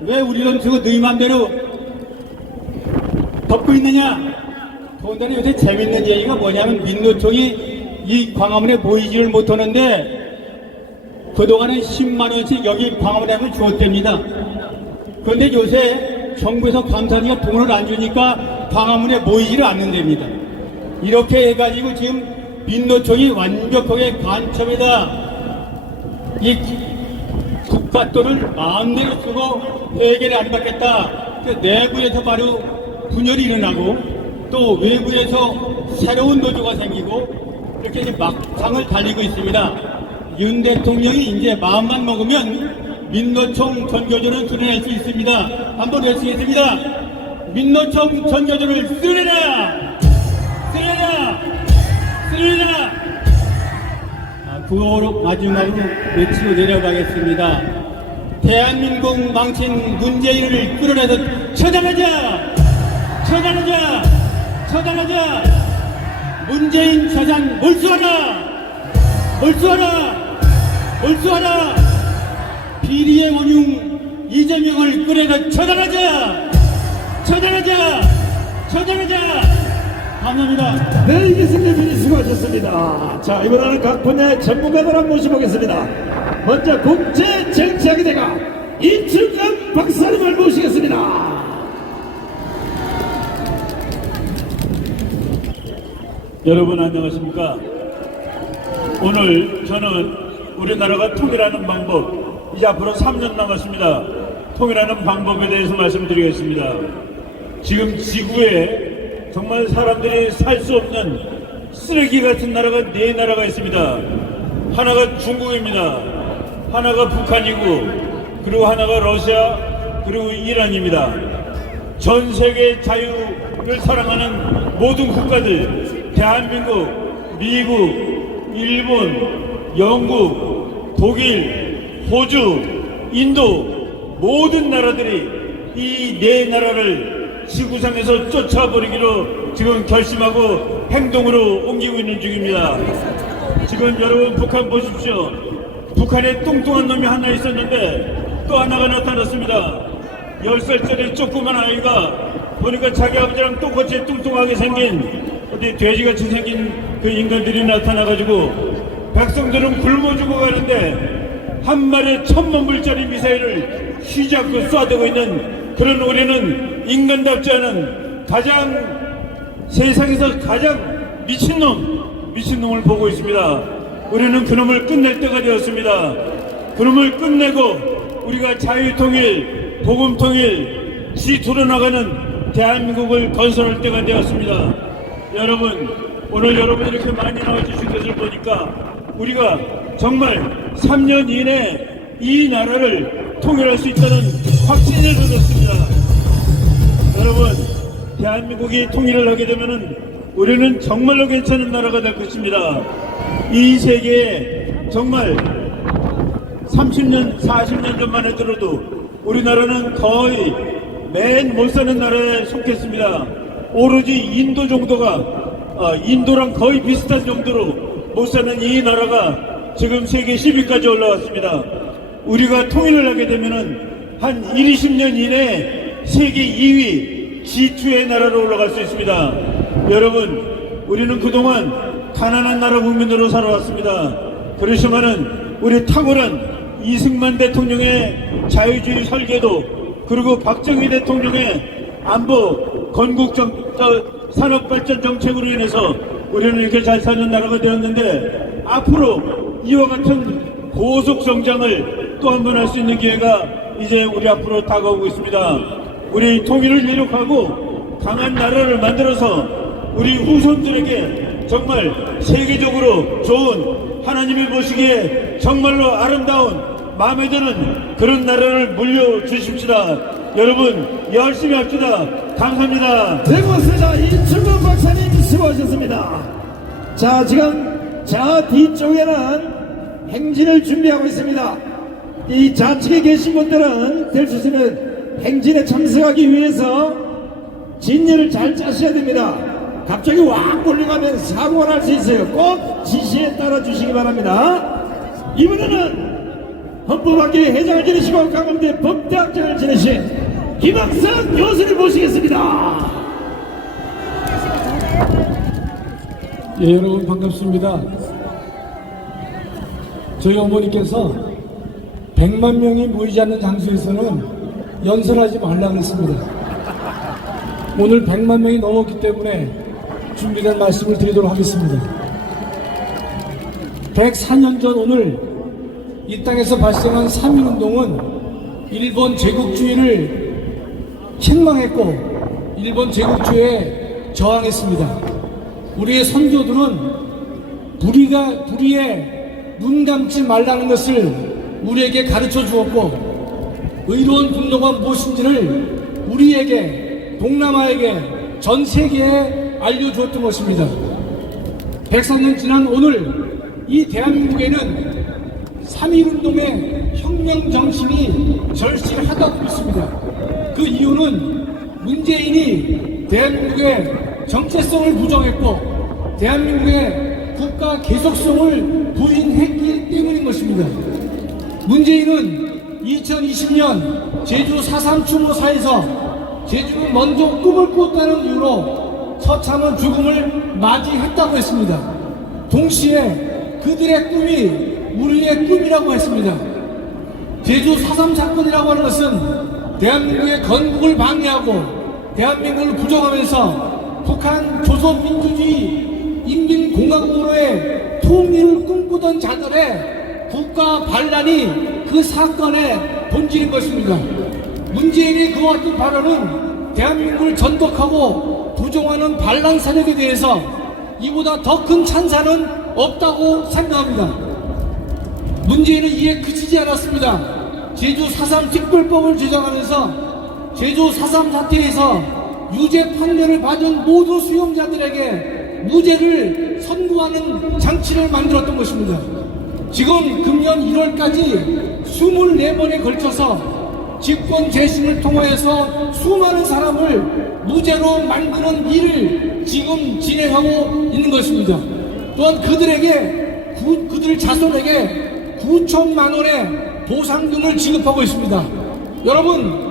왜 우리 돈 쓰고 너희 맘대로 덮고 있느냐. 더군다나 요새 재밌는 얘기가 뭐냐면 민노총이 이 광화문에 모이지를 못하는데 그동안은 10만원씩 여기 광화문에 하면 주었답니다. 그런데 요새 정부에서 감사니까 돈을 안 주니까 광화문에 모이지를 않는답니다. 이렇게 해가지고 지금 민노총이 완벽하게 간첩에다 이 국가 돈을 마음대로 쓰고 회계를 안 받겠다. 내부에서 바로 분열이 일어나고 또 외부에서 새로운 노조가 생기고 이렇게 이제 막상을 달리고 있습니다. 윤 대통령이 이제 마음만 먹으면 민노총 전교조를 수련할 수 있습니다. 한번 외치겠습니다. 민노총 전교조를 수련해라! 수련해라! 수련해라! 구호로 마지막으로 외치고 내려가겠습니다. 대한민국 망친 문재인을 끌어내서 처단하자! 처단하자! 처단하자! 문재인 재산 몰수하라! 몰수하라! 몰수하라! 비리의 원흉 이재명을 끌어내서 처단하자! 처단하자! 처단하자! 감사합니다. 네, 이기승 대표님 수고하셨습니다. 자, 이번에는 각 분야의 전문가들 한번 모셔보겠습니다. 먼저 국제정치학의대가 이춘감 박사님을 모시겠습니다. 여러분 안녕하십니까? 오늘 저는 우리나라가 통일하는 방법, 이제 앞으로 3년 남았습니다. 통일하는 방법에 대해서 말씀드리겠습니다. 지금 지구에 정말 사람들이 살 수 없는 쓰레기 같은 나라가 4나라가 있습니다. 하나가 중국입니다. 하나가 북한이고, 그리고 하나가 러시아, 그리고 이란입니다. 전 세계 자유를 사랑하는 모든 국가들, 대한민국, 미국, 일본, 영국, 독일, 호주, 인도 모든 나라들이 이 4나라를 지구상에서 쫓아버리기로 지금 결심하고 행동으로 옮기고 있는 중입니다. 지금 여러분 북한 보십시오. 북한에 뚱뚱한 놈이 하나 있었는데 또 하나가 나타났습니다. 10살짜리 조그만 아이가 보니까 자기 아버지랑 똑같이 뚱뚱하게 생긴 어디 돼지같이 생긴 그 인간들이 나타나가지고 백성들은 굶어 죽어가는데 한 마리에 10,000불짜리 미사일을 휘잡고 쏴대고 있는 그런 우리는 인간답지 않은 세상에서 가장 미친놈을 보고 있습니다. 우리는 그놈을 끝낼 때가 되었습니다. 그놈을 끝내고 우리가 자유통일, 복음통일, 지투로 나가는 대한민국을 건설할 때가 되었습니다. 여러분, 오늘 여러분이 이렇게 많이 나와주신 것을 보니까 우리가 정말 3년 이내에 이 나라를 통일할 수 있다는 확신을 얻었습니다. 여러분, 대한민국이 통일을 하게 되면은 우리는 정말로 괜찮은 나라가 될 것입니다. 이 세계에 정말 30년, 40년 전만 해들어도 우리나라는 거의 맨 못 사는 나라에 속했습니다. 오로지 인도 정도가, 인도랑 거의 비슷한 정도로 못 사는 이 나라가 지금 세계 10위까지 올라왔습니다. 우리가 통일을 하게 되면은 한 20년 이내에 세계 2위 G2의 나라로 올라갈 수 있습니다. 여러분, 우리는 그동안 가난한 나라 국민으로 살아왔습니다. 그렇지만은 우리 탁월한 이승만 대통령의 자유주의 설계도, 그리고 박정희 대통령의 안보 산업발전 정책으로 인해서 우리는 이렇게 잘 사는 나라가 되었는데, 앞으로 이와 같은 고속 성장을 또 한 번 할 수 있는 기회가 이제 우리 앞으로 다가오고 있습니다. 우리 통일을 이룩하고 강한 나라를 만들어서 우리 후손들에게 정말 세계적으로 좋은, 하나님이 보시기에 정말로 아름다운, 마음에 드는 그런 나라를 물려주십시다. 여러분, 열심히 합시다. 감사합니다. 네, 고맙습니다. 이춘만 박사님 수고하셨습니다. 자, 지금 저 뒤쪽에는 행진을 준비하고 있습니다. 이 좌측에 계신 분들은 될 수 있으면 행진에 참석하기 위해서 진열을 잘 짜셔야 됩니다. 갑자기 확 몰려가면 사고가 날 수 있어요. 꼭 지시에 따라 주시기 바랍니다. 이번에는 헌법학회 회장을 지내시고 강원대 법대학장을 지내신 김학선 교수를 모시겠습니다. 예, 여러분 반갑습니다. 저희 어머니께서 100만 명이 모이지 않는 장소에서는 연설하지 말라고 했습니다. 오늘 100만 명이 넘었기 때문에 준비된 말씀을 드리도록 하겠습니다. 104년 전 오늘 이 땅에서 발생한 3.1운동은 일본 제국주의를 책망했고 일본 제국주의에 저항했습니다. 우리의 선조들은 불의에 눈 감지 말라는 것을 우리에게 가르쳐 주었고, 의로운 분노가 무엇인지를 우리에게, 동남아에게, 전 세계에 알려주었던 것입니다. 103년 지난 오늘 이 대한민국에는 3.1운동의 혁명 정신이 절실하다고 믿습니다. 그 이유는 문재인이 대한민국의 정체성을 부정했고 대한민국의 국가 계속성을 부인했기 때문인 것입니다. 문재인은 2020년 제주 4.3 추모사에서 제주는 먼저 꿈을 꾸었다는 이유로 처참한 죽음을 맞이했다고 했습니다. 동시에 그들의 꿈이 우리의 꿈이라고 했습니다. 제주 4.3 사건이라고 하는 것은 대한민국의 건국을 방해하고 대한민국을 부정하면서 북한 조선민주주의 인민공화국으로의 통일을 꿈꾸던 자들의 국가 반란이 그 사건의 본질인 것입니다. 문재인의 그와 같은 발언은 대한민국을 전독하고 부정하는 반란 세력에 대해서 이보다 더 큰 찬사는 없다고 생각합니다. 문재인은 이에 그치지 않았습니다. 제주 4.3 특별법을 제정하면서 제주 4.3 사태에서 유죄 판결을 받은 모든 수용자들에게 무죄를 선고하는 장치를 만들었던 것입니다. 지금 금년 1월까지 24번에 걸쳐서 집권 재심을 통하여서 수많은 사람을 무죄로 만드는 일을 지금 진행하고 있는 것입니다. 또한 그들 자손에게 9천만 원의 보상금을 지급하고 있습니다. 여러분,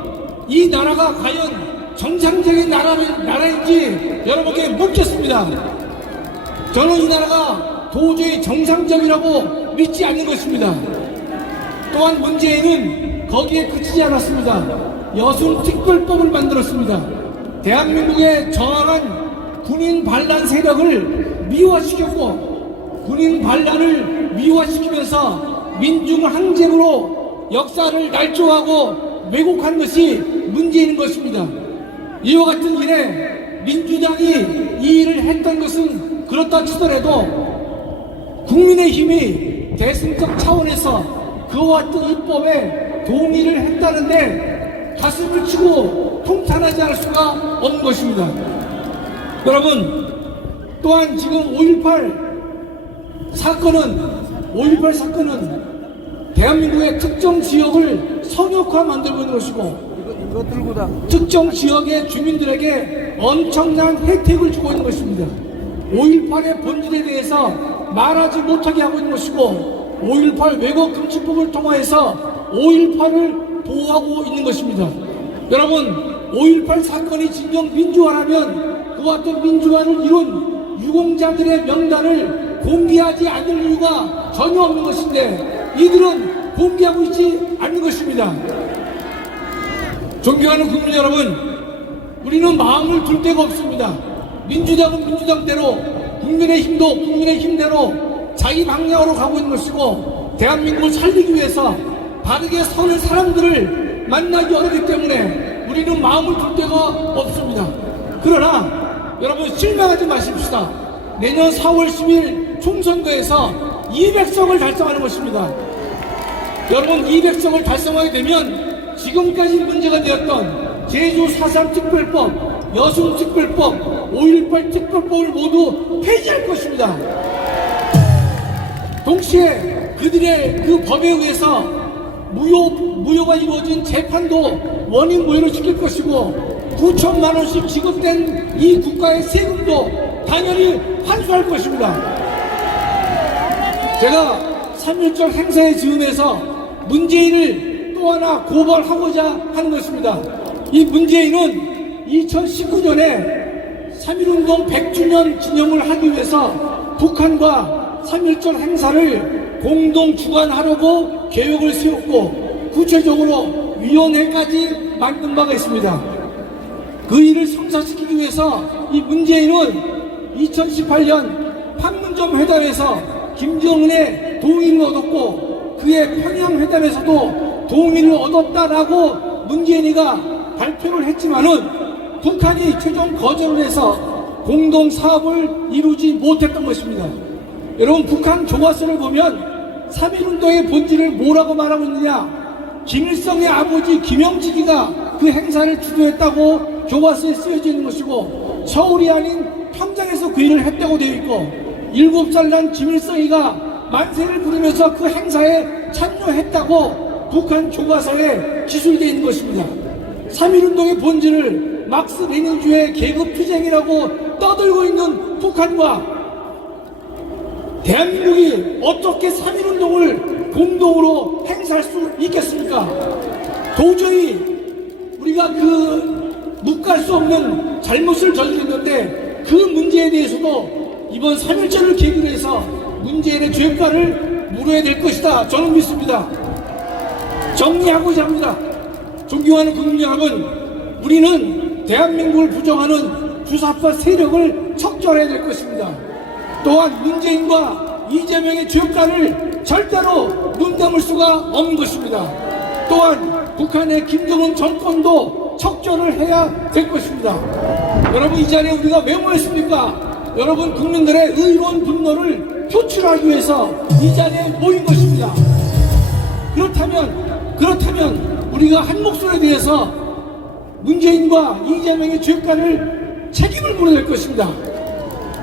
이 나라가 과연 정상적인 나라인지 여러분께 묻겠습니다. 저는 이 나라가 도저히 정상적이라고 믿지 않는 것입니다. 또한 문재인은 거기에 그치지 않았습니다. 여순특별법을 만들었습니다. 대한민국에 저항한 군인 반란 세력을 미화시켰고 군인 반란을 미화시키면서 민중항쟁으로 역사를 날조하고 왜곡한 것이 문제인 것입니다. 이와 같은 일에 민주당이 이 일을 했던 것은 그렇다 치더라도 국민의힘이 대승적 차원에서 그와 같은 입법에 동의를 했다는데 가슴을 치고 통탄하지 않을 수가 없는 것입니다. 여러분, 또한 지금 5.18 사건은 대한민국의 특정 지역을 성역화 만들고 있는 것이고 특정 지역의 주민들에게 엄청난 혜택을 주고 있는 것입니다. 5.18의 본질에 대해서 말하지 못하게 하고 있는 것이고 5.18 왜곡금지법을 통하여서 5.18을 보호하고 있는 것입니다. 여러분, 5.18 사건이 진정 민주화라면 그와 같은 민주화를 이룬 유공자들의 명단을 공개하지 않을 이유가 전혀 없는 것인데 이들은 공개하고 있지 않는 것입니다. 존경하는 국민 여러분, 우리는 마음을 둘 데가 없습니다. 민주당은 민주당대로, 국민의힘도 국민의힘대로 자기 방향으로 가고 있는 것이고 대한민국을 살리기 위해서 바르게 서는 사람들을 만나기 어렵기 때문에 우리는 마음을 둘 데가 없습니다. 그러나 여러분, 실망하지 마십시다. 내년 4월 10일 총선거에서 200석을 달성하는 것입니다. 여러분, 200석을 달성하게 되면 지금까지 문제가 되었던 제주 4.3 특별법, 여순 특별법, 5.18 특별법을 모두 폐지할 것입니다. 동시에 그들의 그 법에 의해서 무효가 이루어진 재판도 원인 무효로 시킬 것이고 9천만 원씩 지급된 이 국가의 세금도 당연히 환수할 것입니다. 제가 3.1절 행사의 즈음에서 문재인을 또 하나 고발하고자 하는 것입니다. 이 문재인은 2019년에 3.1운동 100주년 기념을 하기 위해서 북한과 3.1절 행사를 공동 주관하려고 계획을 세웠고 구체적으로 위원회까지 만든 바가 있습니다. 그 일을 성사시키기 위해서 이 문재인은 2018년 판문점 회담에서 김정은의 동의를 얻었고 그의 평양 회담에서도 동의를 얻었다라고 문재인이가 발표를 했지만은 북한이 최종 거절을 해서 공동 사업을 이루지 못했던 것입니다. 여러분 북한 교과서를 보면 3.1운동의 본질을 뭐라고 말하고 있느냐? 김일성의 아버지 김영직이가 그 행사를 주도했다고 교과서에 쓰여져 있는 것이고, 서울이 아닌 평양에서 그 일을 했다고 되어 있고, 7살 난 김일성이가 만세를 부르면서 그 행사에 참여했다고 북한 교과서에 기술되어 있는 것입니다. 3.1운동의 본질을 막스 레닌주의 계급투쟁이라고 떠들고 있는 북한과 대한민국이 어떻게 3.1운동을 공동으로 행사할 수 있겠습니까? 도저히 우리가 묵갈 수 없는 잘못을 저질렀는데, 그 문제에 대해서도 이번 3.1절을 계기로 해서 문재인의 죄가를 물어야 될 것이다, 저는 믿습니다. 정리하고자 합니다. 존경하는 국민 여러분, 우리는 대한민국을 부정하는 주사파 세력을 척결해야 될 것입니다. 또한 문재인과 이재명의 죄가를 절대로 눈 감을 수가 없는 것입니다. 또한 북한의 김정은 정권도 척결을 해야 될 것입니다. 여러분, 이 자리에 우리가 왜 모였습니까? 여러분 국민들의 의로운 분노를 표출하기 위해서 이 자리에 모인 것입니다. 그렇다면 우리가 한 목소리에 대해서 문재인과 이재명의 죄가를 책임을 물어야 될 것입니다.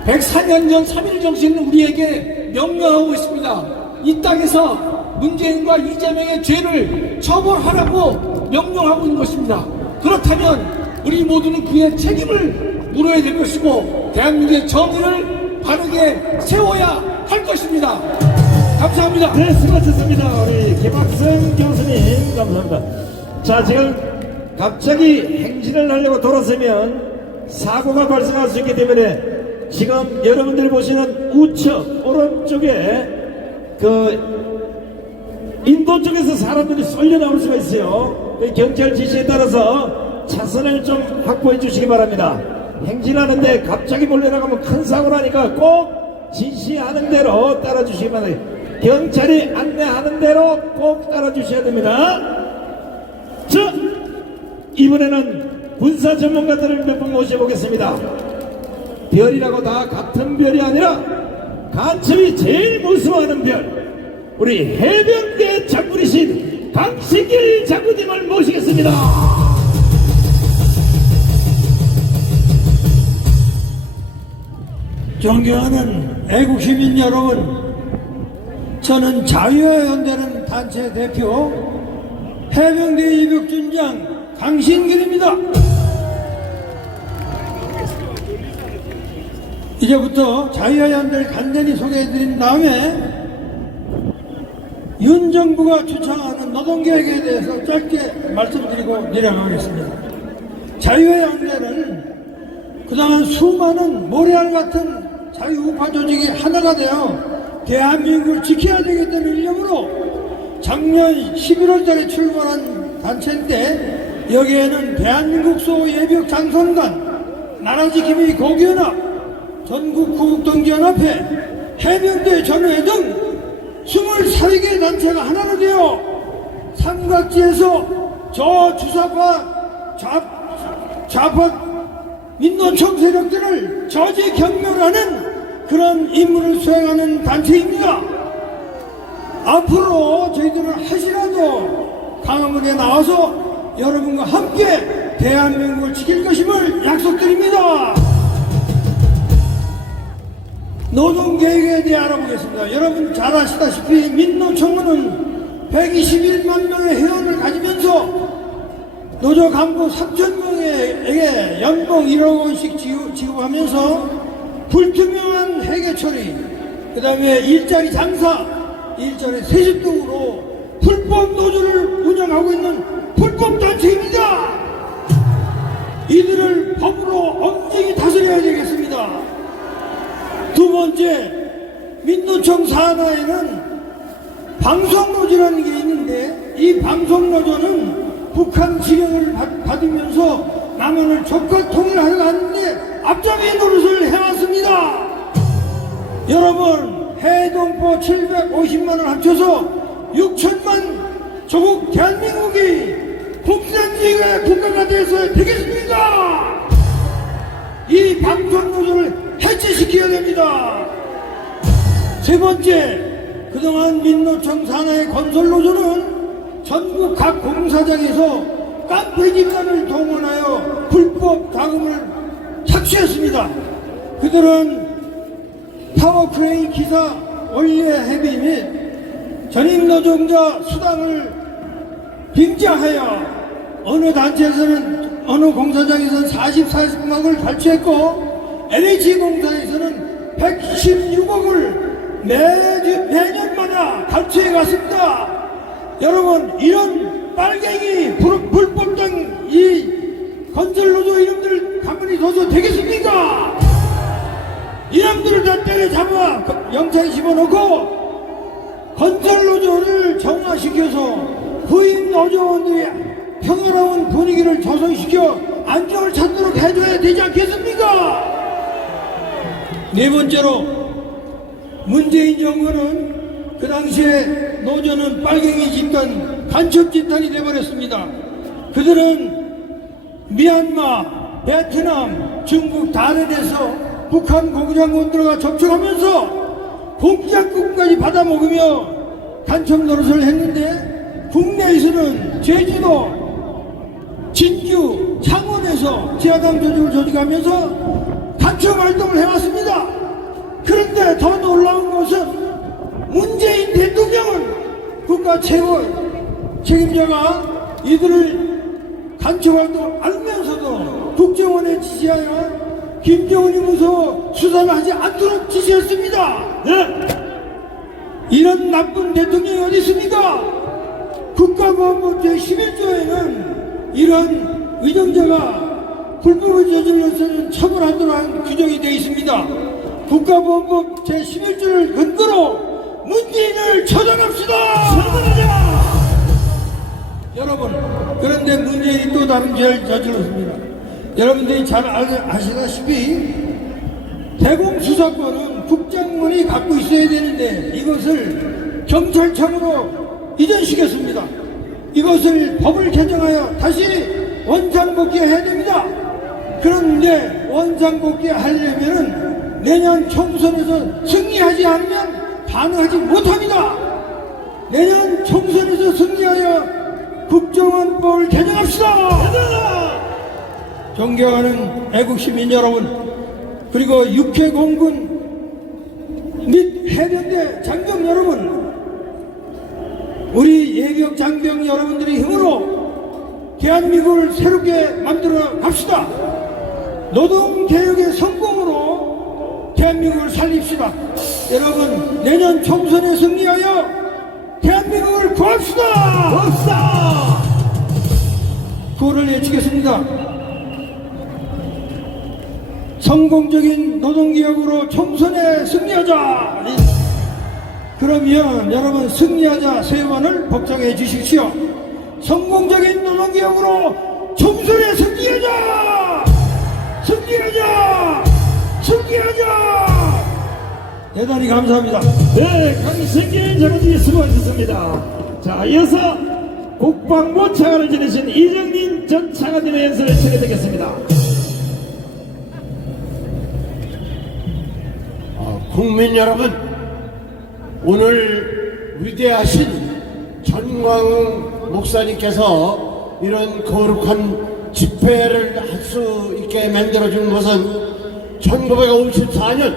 104년 전 3.1 정신은 우리에게 명령하고 있습니다. 이 땅에서 문재인과 이재명의 죄를 처벌하라고 명령하고 있는 것입니다. 그렇다면 우리 모두는 그의 책임을 물어야 될 것이고, 대한민국의 정의를 바르게 세워야 할 것입니다. 감사합니다. 네, 수고하셨습니다. 우리 김학성 교수님, 감사합니다. 자, 지금 갑자기 행진을 하려고 돌아서면 사고가 발생할 수 있기 때문에, 지금 여러분들이 보시는 우측 오른쪽에 인도 쪽에서 사람들이 쏠려 나올 수가 있어요. 경찰 지시에 따라서 차선을 좀 확보해 주시기 바랍니다. 행진하는데 갑자기 몰래 나가면 큰 사고 나니까 꼭 지시하는 대로 따라 주시기 바랍니다. 경찰이 안내하는 대로 꼭 따라 주셔야 됩니다. 자, 이번에는 군사 전문가들을 몇 분 모셔보겠습니다. 별이라고 다 같은 별이 아니라 간첩이 제일 무서워하는 별, 우리 해병대 장군이신 강신길 장군님을 모시겠습니다. 존경하는 애국 시민 여러분, 저는 자유와 연대는 단체 대표 해병대 이병준장 강신길입니다. 이제부터 자유와 연대를 간단히 소개해드린 다음에 윤 정부가 추천하는 노동계획에 대해서 짧게 말씀드리고 내려가겠습니다. 자유와 연대는 그동안 수많은 모래알 같은 자유우파 조직이 하나가 되어 대한민국을 지켜야 되겠다는 일념으로 작년 11월 달에 출범한 단체인데, 여기에는 대한민국 소 예비역 장성단, 나라지킴이 고기연합, 전국구국동지연합회, 해병대 전회 등 23개 단체가 하나로 되어 삼각지에서 저 주사파 좌파 민노총 세력들을 저지 경멸하는 그런 임무를 수행하는 단체입니다. 앞으로 저희들은 하시라도 강화문에 나와서 여러분과 함께 대한민국을 지킬 것임을 약속드립니다. 노동계획에 대해 알아보겠습니다. 여러분 잘 아시다시피 민노총은 121만 명의 회원을 가지면서 노조 간부 3,000명에게 연봉 1억 원씩 지급하면서 불투명한 회계 처리, 그 다음에 일자리 장사, 일자리 세습 등으로 불법 노조를 운영하고 있는 불법 단체입니다. 이들을 법으로 엄정히 다스려야 되겠습니다. 두 번째, 민노총 산하에는 방송노조라는 게 있는데, 이 방송노조는 북한 지령을 받으면서 남한을 적극 통일하려 하는데 앞잡이 노릇을 해왔습니다. 여러분, 해동포 750만을 합쳐서 6천만 조국 대한민국이 공산주의의 국가가 돼서 되겠습니다. 이 방송노조를 해체시켜야 됩니다. 세 번째, 그동안 민노총 산하의 건설노조는 전국 각 공사장에서 깡패 집단을 동원하여 불법 자금을 착취했습니다. 그들은 타워크레인 기사 원래 해비 및 전임 노동자 수당을 빙자하여 어느 단체에서는 어느 공사장에서는 44억을 발주했고 LH공사에서는 116억을 매년마다 발주해 갔습니다. 여러분, 이런 빨갱이 불법장 이 건설노조 이름들 가만히 둬도 되겠습니까? 이놈들을 다 때려잡아 영장에 집어넣고 건설노조를 정화시켜서 후임 노조원들이 평화로운 분위기를 조성시켜 안정을 찾도록 해줘야 되지 않겠습니까? 네 번째로, 문재인 정부는 그 당시에 노조는 빨갱이 집단, 간첩 집단이 되어버렸습니다. 그들은 미얀마, 베트남, 중국 다른데서 북한 공장원들과 접촉하면서 공작금까지 받아먹으며 간첩 노릇을 했는데, 국내에서는 제주도, 진주, 창원에서 지하당 조직을 조직하면서 간첩 활동을 해왔습니다. 그런데 더 놀라운 것은 문재인 대통령은 국가 최고 책임자가 이들을 간첩 활동을 알면서도 국정원에 지시하여 김정은이 무서워 수사를 하지 않도록 지시했습니다. 네. 이런 나쁜 대통령이 어디 있습니까? 국가보안법 제11조에는 이런 의정자가 불법을 저질러서는 처벌하도록 한 규정이 되어 있습니다. 국가보안법 제11조를 근거로 문재인을 처단합시다! 처단하자! 여러분, 그런데 문재인이 또 다른 죄를 저질렀습니다. 여러분들이 잘 아시다시피 대공수사권은 국장원이 갖고 있어야 되는데 이것을 경찰청으로 이전시켰습니다. 이것을 법을 개정하여 다시 원상복귀해야 됩니다. 그런데 원상복귀 하려면은 내년 총선에서 승리하지 않으면 가능하지 못합니다. 내년 총선에서 승리하여 국정원법을 개정합시다. 존경하는 애국시민 여러분, 그리고 육해공군 및 해병대 장병 여러분, 우리 예비역 장병 여러분들의 힘으로 대한민국을 새롭게 만들어 갑시다. 노동개혁의 성공으로 대한민국을 살립시다. 여러분, 내년 총선에 승리하여 대한민국을 구합시다. 구합시다. 구호를 외치겠습니다. 성공적인 노동개혁으로 총선에 승리하자. 그러면 여러분, 승리하자 세번을 복잡해 주십시오. 성공적인 노동개혁으로 총선에 승리하자. 승리하자. 승리하자. 대단히 감사합니다. 네, 강승길 장관님 수고하셨습니다. 자, 이어서 국방부 차관을 지내신 이정민 전 차관님의 연설을 청해드리겠습니다. 국민 여러분, 오늘 위대하신 전광 목사님께서 이런 거룩한 집회를 할 수 있게 만들어준 것은 1954년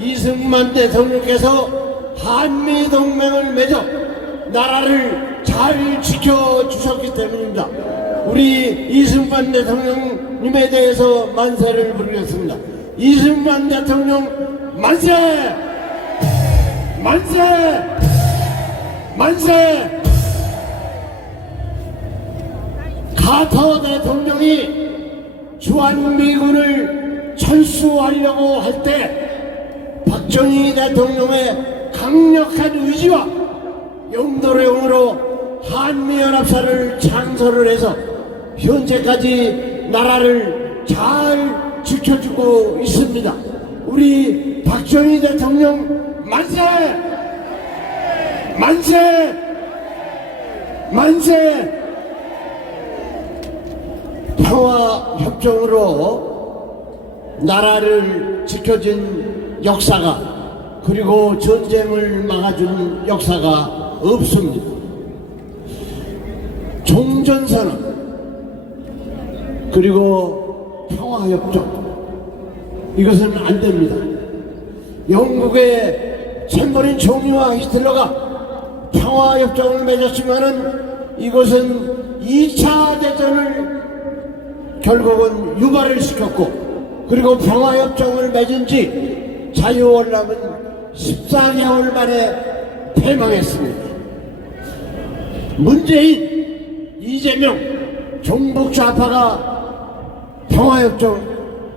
이승만 대통령께서 한미동맹을 맺어 나라를 잘 지켜주셨기 때문입니다. 우리 이승만 대통령님에 대해서 만세를 부르겠습니다. 이승만 대통령 만세! 만세! 만세! 카터 대통령이 주한미군을 철수하려고 할 때 박정희 대통령의 강력한 의지와 영도령으로 한미연합사를 창설을 해서 현재까지 나라를 잘 지켜주고 있습니다. 우리 박정희 대통령 만세! 만세! 만세! 평화협정으로 나라를 지켜준 역사가 그리고 전쟁을 막아준 역사가 없습니다. 종전선언 그리고 평화협정 이것은 안 됩니다. 영국의 챔버린 총리와 히틀러가 평화협정을 맺었지만은 이것은 2차 대전을 결국은 유발을 시켰고, 그리고 평화협정을 맺은 지 자유월남은 14개월 만에 패망했습니다. 문재인, 이재명, 종북 좌파가 평화협정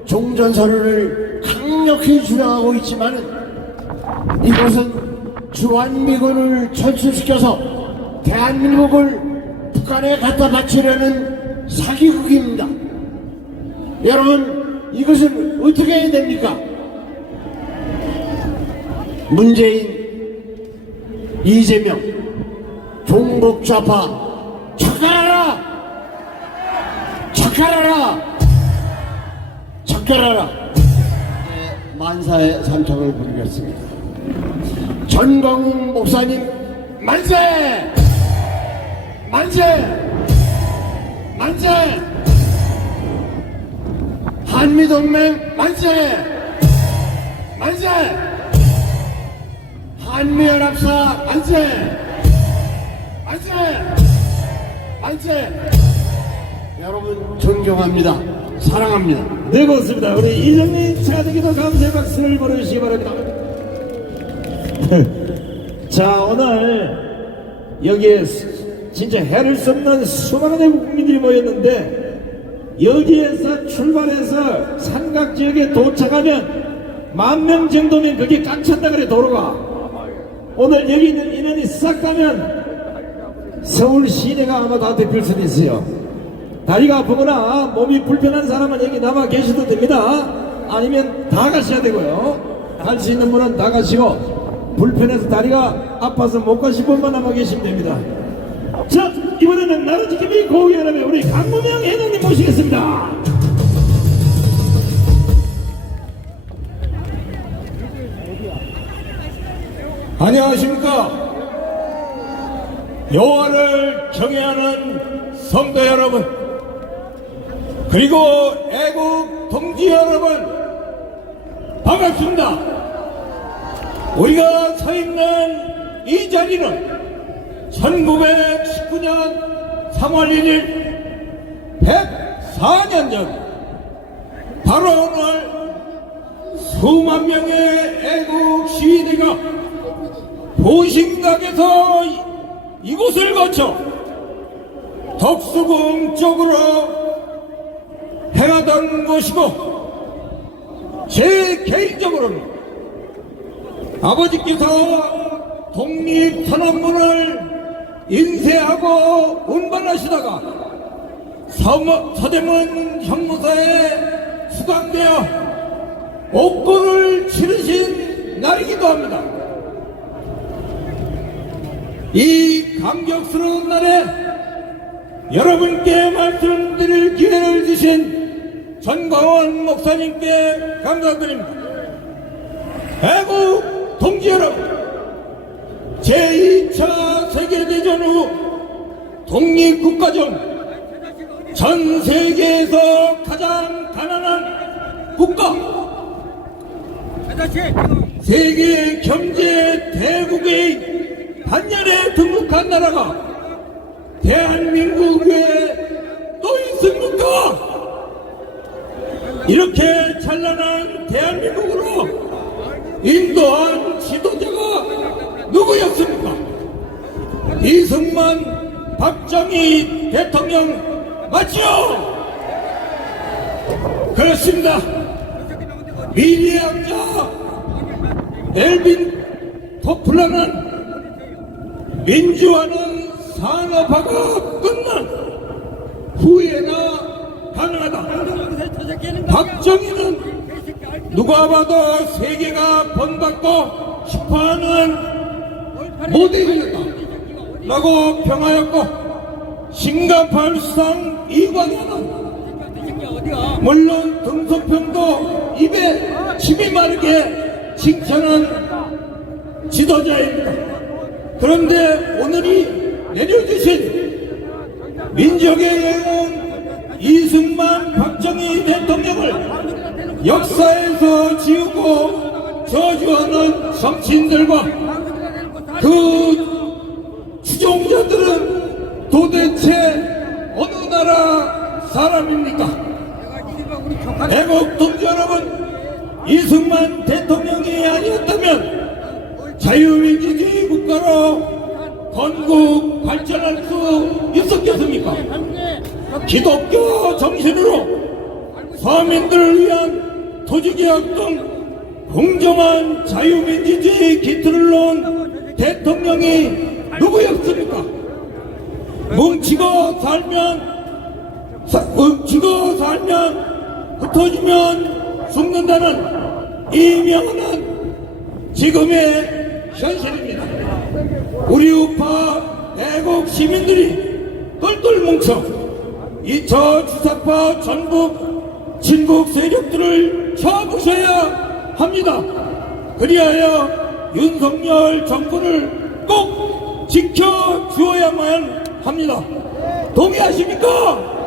종전선언을 강력히 주장하고 있지만 이것은 주한미군을 철수시켜서 대한민국을 북한에 갖다 바치려는 사기극입니다. 여러분, 이것을 어떻게 해야 됩니까? 문재인, 이재명, 종북 좌파 착갈하라! 착갈하라! 착갈하라! 만사의 삼창을 부르겠습니다. 전광훈 목사님 만세! 만세! 만세! 한미동맹 만세! 만세! 한미연합사 만세! 만세! 만세! 여러분 존경합니다. 사랑합니다. 네, 그렇습니다. 우리 이정민 차대기도 감사의 박수를 보내주시기 바랍니다. 자, 오늘 여기에 진짜 해를 수 없는 수많은 국민들이 모였는데, 여기에서 출발해서 삼각지역에 도착하면 10,000명 정도면 그게 꽉 찼다 그래, 도로가. 오늘 여기 있는 인원이 싹 가면 서울 시내가 아마 다 대필 수도 있어요. 다리가 아프거나 몸이 불편한 사람은 여기 남아 계셔도 됩니다. 아니면 다 가셔야 되고요. 갈 수 있는 분은 다 가시고, 불편해서 다리가 아파서 못 가신 분만 남아 계시면 됩니다. 자, 이번에는 나라지킴이 고위원회 우리 강무명 회장님 모시겠습니다. 안녕하십니까. 여호와를 경외하는 성도 여러분, 그리고 애국 동지 여러분, 반갑습니다. 우리가 서 있는 이 자리는 1919년 3월 1일 104년 전 바로 오늘 수만 명의 애국 시위대가 보신각에서 이곳을 거쳐 덕수궁 쪽으로 행하던 것이고, 제 개인적으로는 아버지께서 독립선언문을 인쇄하고 운반하시다가 서대문 형무소에 수감되어 옥고를 치르신 날이기도 합니다. 이 감격스러운 날에 여러분께 말씀드릴 기회를 주신 전광훈 목사님께 감사드립니다. 애국 동지 여러분, 제2차 세계대전 후 독립국가 중 전 세계에서 가장 가난한 국가, 세계 경제 대국의 반열에 등극한 나라가 대한민국에 또 있습니까? 이렇게 찬란한 대한민국으로 인도한 지도자가 누구였습니까? 이승만, 박정희 대통령 맞죠? 그렇습니다. 미래학자 멜빈 토플러는 민주화는 산업화가 끝난 후에나 가능하다. 박정희는 누가 봐도 세계가 본받고 싶어하는 모델이었다 라고 평하였고, 싱가포르상 이광현은 물론 등소평도 입에 침이 마르게 칭찬한 지도자입니다. 그런데 오늘이 내려주신 민족의 영웅 이승만 박정희 대통령을 역사에서 지우고 저주하는 정치인들과 그 추종자들은 도대체 어느 나라 사람입니까? 애국 동지 여러분, 이승만 대통령이 아니었다면 자유민주주의 국가로 건국 발전할 수 있었겠습니까? 기독교 정신으로 서민들을 위한 토지개혁 등 공정한 자유민주주의 기틀을 놓은 대통령이 누구였습니까? 뭉치고 살면 흩어지면 죽는다는 이 명언은 지금의 현실입니다. 우리 우파 애국 시민들이 똘똘 뭉쳐 이 저주사파 전국 친국 세력들을 쳐부셔야 합니다. 그리하여 윤석열 정부를 꼭 지켜주어야만 합니다. 동의하십니까?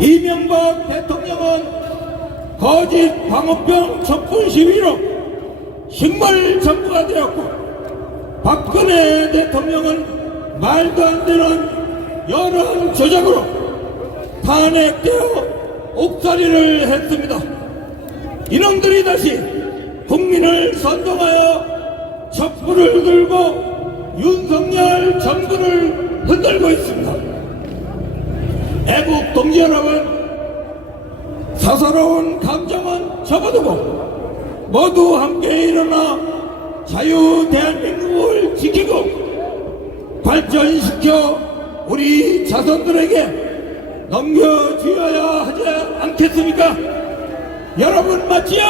이명박 대통령은 거짓 광우병 촛불 시위로 식물 정부가 되었고, 박근혜 대통령은 말도 안 되는 여론 조작으로 탄핵되어 옥살이를 했습니다. 이놈들이 다시 국민을 선동하여 촛불을 들고 윤석열 정부를 흔들고 있습니다. 애국 동지 여러분, 사사로운 감정은 접어두고 모두 함께 일어나 자유 대한민국을 지키고 발전시켜 우리 자손들에게 넘겨주어야 하지 않겠습니까? 여러분 맞지요?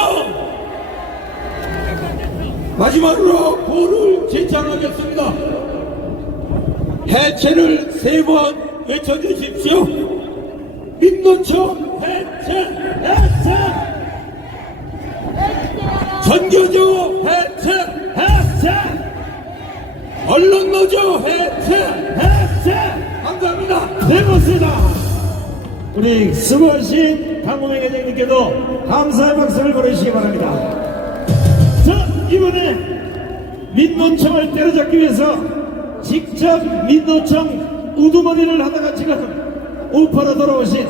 마지막으로 구호를 제창하겠습니다. 해체를 3번 외쳐주십시오. 민노총 해체, 해체! 전교조 해체, 해체! 언론노조 해체, 해체! 감사합니다. 네, 고맙습니다. 우리 수고하신 강호명 회장님께도 감사의 박수를 보내주시기 바랍니다. 자, 이번에 민노총을 때려잡기 위해서 직접 민노총 우두머리를 하다가 지금 우파로 돌아오신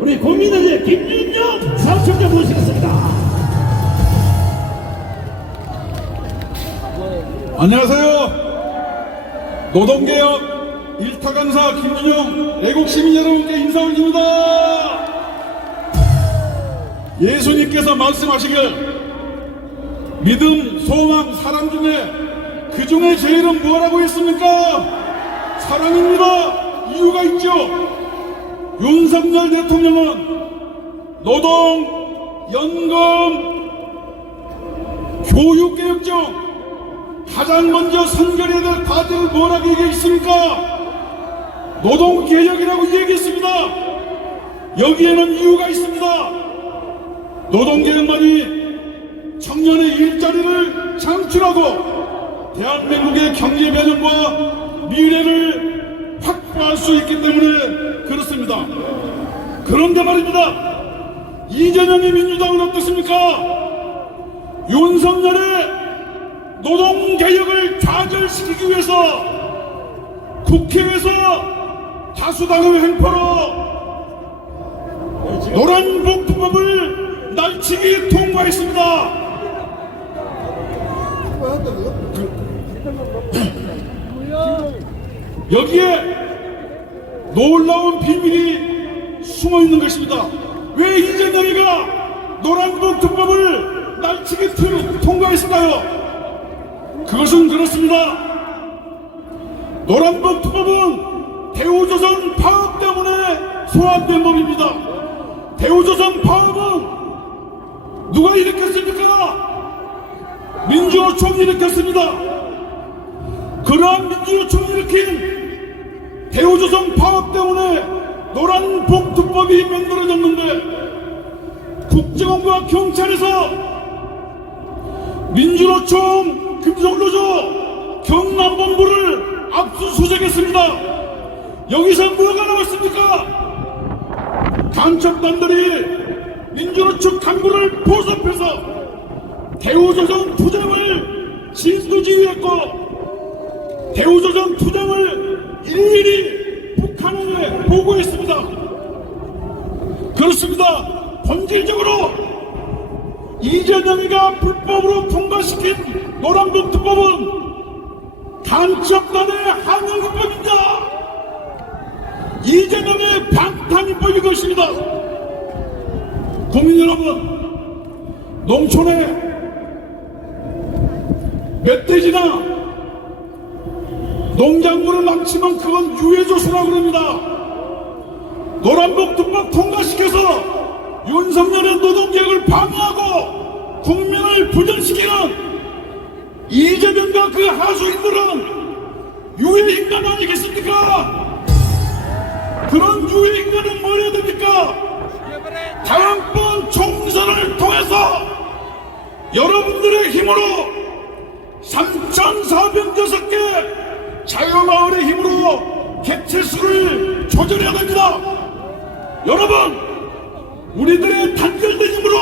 우리 국민의제 김윤영 사업총장 모시겠습니다. 안녕하세요. 노동개혁 일타강사 김준영 애국시민 여러분께 인사 올립니다. 예수님께서 말씀하시길 믿음, 소망, 사랑 중에 그 중에 제일은 뭐라고 했습니까? 사랑입니다. 이유가 있죠. 윤석열 대통령은 노동, 연금, 교육개혁 중 가장 먼저 선결해야 될 과제를 뭐라고 얘기했습니까? 노동개혁이라고 얘기했습니다. 여기에는 이유가 있습니다. 노동개혁만이 청년의 일자리를 창출하고 대한민국의 경제 발전과 미래를 확보할 수 있기 때문에 그렇습니다. 그런데 말입니다. 이재명의 민주당은 어떻습니까? 윤석열의 노동개혁을 좌절시키기 위해서 국회에서 다수당의 횡포로 노란봉투법을 날치기 통과했습니다. 여기에 놀라운 비밀이 숨어 있는 것입니다. 왜 이재명이가 노란봉투법을 날치기 통과했을까요? 그것은 그렇습니다. 노란봉투법은 대우조선 파업 때문에 소환된 법입니다. 대우조선 파업은 누가 일으켰습니까? 민주노총이 일으켰습니다. 그러한 민주노총이 일으킨 대우조선 파업 때문에 노란봉투법이 만들어졌는데 국정원과 경찰에서 민주노총 김성노조 경남본부를 압수수색했습니다. 여기서 뭐가 나왔습니까? 간첩단들이 민주노총 간부를 포섭해서 대우조선 투쟁을 진두지휘했고 대우조선 투쟁을 일일이 북한에 보고했습니다. 그렇습니다. 본질적으로 이재명이가 불법으로 통과시킨 노란봉투법은 간첩단의 항영입법입니다. 이재명의 방탄입법인 것입니다. 국민 여러분, 농촌에 멧돼지나 농작물을 망치면 그건 유해조수라고 합니다. 노란봉투법 통과시켜서 윤석열의 노동계획을 방해하고 국민을 부정시키는 이재명과 그 하수인들은 유해인간 아니겠습니까? 그런 유해인간은 뭘 해야 됩니까? 다음번 총선을 통해서 여러분들의 힘으로 3,406개 자유마을의 힘으로 개체수를 조절해야 됩니다. 여러분, 우리들의 단결된 힘으로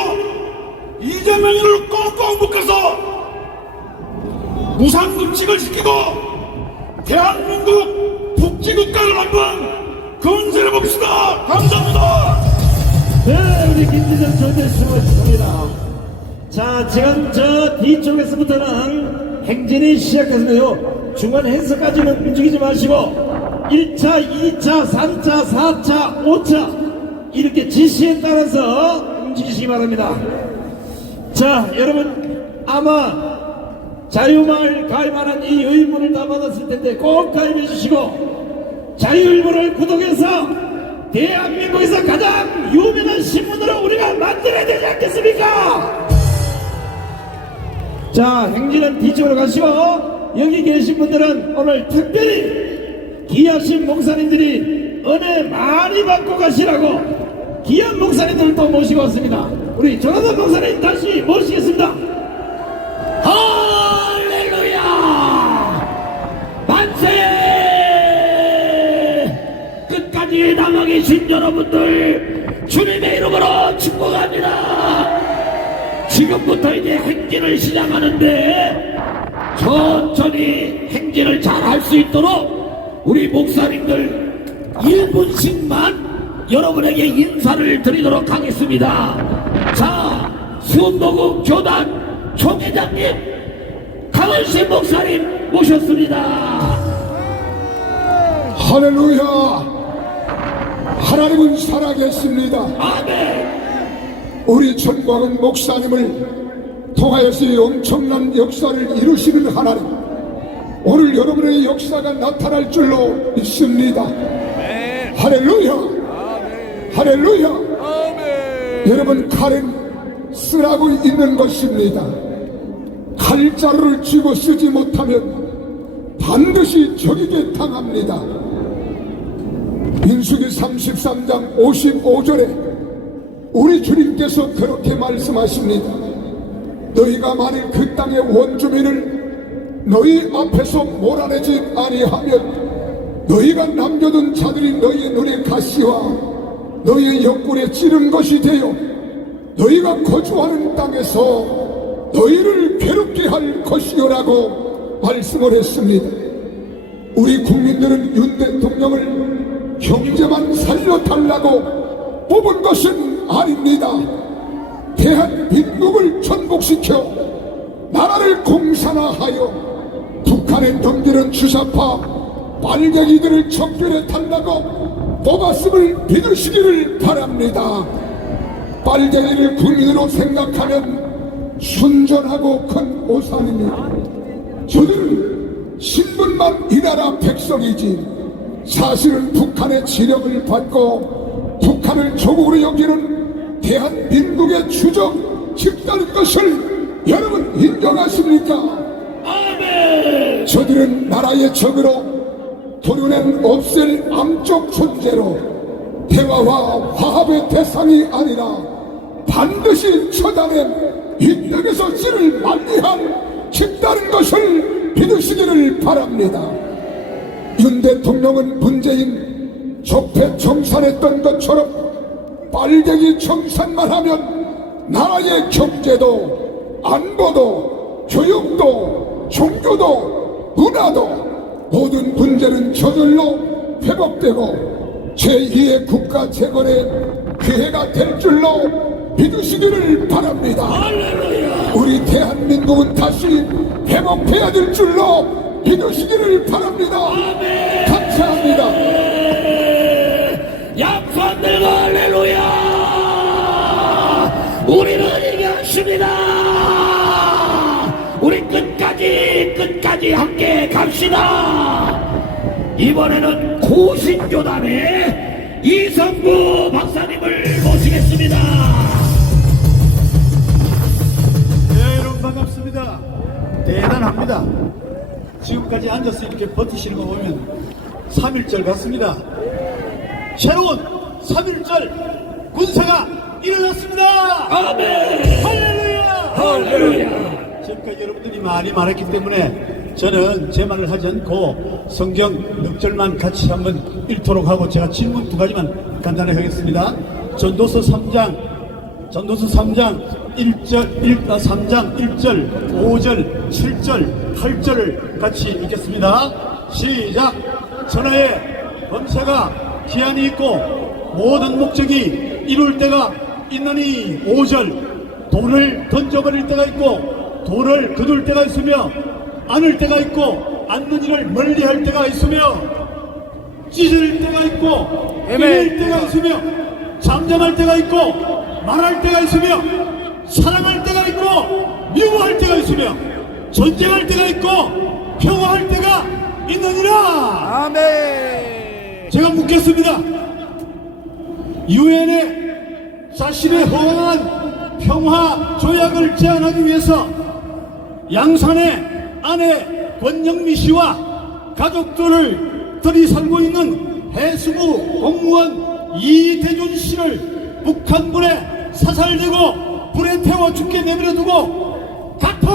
이재명이를 꽁꽁 묶어서 무상급식을 시키고 대한민국 복지국가를 한번 건설해 봅시다. 감사합니다. 네, 우리 김대중 전대 수고하셨습니다. 자, 지금 저 뒤쪽에서부터는 행진이 시작했는데요. 중간 행사까지는 움직이지 마시고 1차, 2차, 3차, 4차, 5차 이렇게 지시에 따라서 움직이시기 바랍니다. 자, 여러분 아마 자유마을 가입하는 이 의무를 다 받았을 텐데 꼭 가입해 주시고 자유일보를 구독해서 대한민국에서 가장 유명한 신문으로 우리가 만들어야 되지 않겠습니까? 자, 행진은 뒤쪽으로 가시고 여기 계신 분들은 오늘 특별히 귀하신 목사님들이 은혜 많이 받고 가시라고 귀한 목사님들도 모시고 왔습니다. 우리 조나단 목사님 다시 모시겠습니다. 할렐루야! 만세! 끝까지 남아계신 여러분들 주님의 이름으로 축복합니다. 지금부터 이제 행진을 시작하는데 천천히 행진을 잘 할 수 있도록 우리 목사님들 1분씩만 여러분에게 인사를 드리도록 하겠습니다. 자, 수원복음 교단 총회장님 강원식 목사님 모셨습니다. 할렐루야. 하나님은 살아계십니다. 아멘. 우리 전광훈 목사님을 통하여서 엄청난 역사를 이루시는 하나님, 오늘 여러분의 역사가 나타날 줄로 믿습니다. 할렐루야. 할렐루야. 여러분, 칼은 쓰라고 있는 것입니다. 칼자루를 쥐고 쓰지 못하면 반드시 적에게 당합니다. 민수기 33장 55절에 우리 주님께서 그렇게 말씀하십니다. 너희가 만일 그 땅의 원주민을 너희 앞에서 몰아내지 아니하면 너희가 남겨둔 자들이 너희의 눈에 가시와 너희의 옆구리에 찌른 것이 되어 너희가 거주하는 땅에서 너희를 괴롭게 할 것이요라고 말씀을 했습니다. 우리 국민들은 윤 대통령을 경제만 살려달라고 뽑은 것은 아닙니다. 대한민국을 전복시켜 나라를 공산화하여 북한의 놈들은 주사파 빨갱이들을 적별해 달라고 뽑았음을 믿으시기를 바랍니다. 빨갱이를 군인으로 생각하면 순전하고 큰 오산입니다. 저들은 신분만 이 나라 백성이지 사실은 북한의 지령을 받고 북한을 조국으로 여기는 대한민국의 주적 집단인 것을 여러분 인정하십니까? 아멘. 저들은 나라의 적으로 도려낸 없앨 암적 존재로 대화와 화합의 대상이 아니라 반드시 처단해 이 땅에서 씨를 만리한 깊다는 것을 믿으시기를 바랍니다. 윤 대통령은 문재인 적폐 청산했던 것처럼 빨갱이 청산만 하면 나라의 경제도 안보도 교육도 종교도 문화도 모든 문제는 저절로 회복되고 제2의 국가 재건의 기회가 될 줄로 믿으시기를 바랍니다. 우리 대한민국은 다시 회복해야 될 줄로 믿으시기를 바랍니다. 감사합니다. 양산들과 할렐루야! 우리는 이겼습니다. 우리 끝까지 함께 갑시다. 이번에는 고신교단의 이성구 박사님을 모시겠습니다. 네, 여러분 반갑습니다. 대단합니다. 지금까지 앉아서 이렇게 버티시는 거 보면 3.1절 같습니다. 새로운 3.1절 군사가 일어났습니다. 아멘. 할렐루야. 할렐루야. 지금까지 여러분들이 많이 말했기 때문에 저는 제 말을 하지 않고 성경 몇 절만 같이 한번 읽도록 하고 제가 질문 2가지만 간단하게 하겠습니다. 전도서 3장 1절, 3장 1절, 5절, 7절, 8절을 같이 읽겠습니다. 시작. 천하의 범사가 기한이 있고 모든 목적이 이룰 때가 있느니 5절. 돌을 던져버릴 때가 있고 돌을 거둘 때가 있으며 안을 때가 있고 안는 일을 멀리할 때가 있으며 찢을 때가 있고 빼낼 때가 있으며 잠잠할 때가 있고 말할 때가 있으며 사랑할 때가 있고 미워할 때가 있으며 전쟁할 때가 있고 평화할 때가 있느니라. 아멘. 제가 묻겠습니다. 유엔의 자신의 허황한 평화 조약을 제안하기 위해서 양산의 아내 권영미 씨와 가족들을 들이살고 있는 해수부 공무원 이대준 씨를 북한군에 사살되고 불에 태워 죽게 내버려두고 같은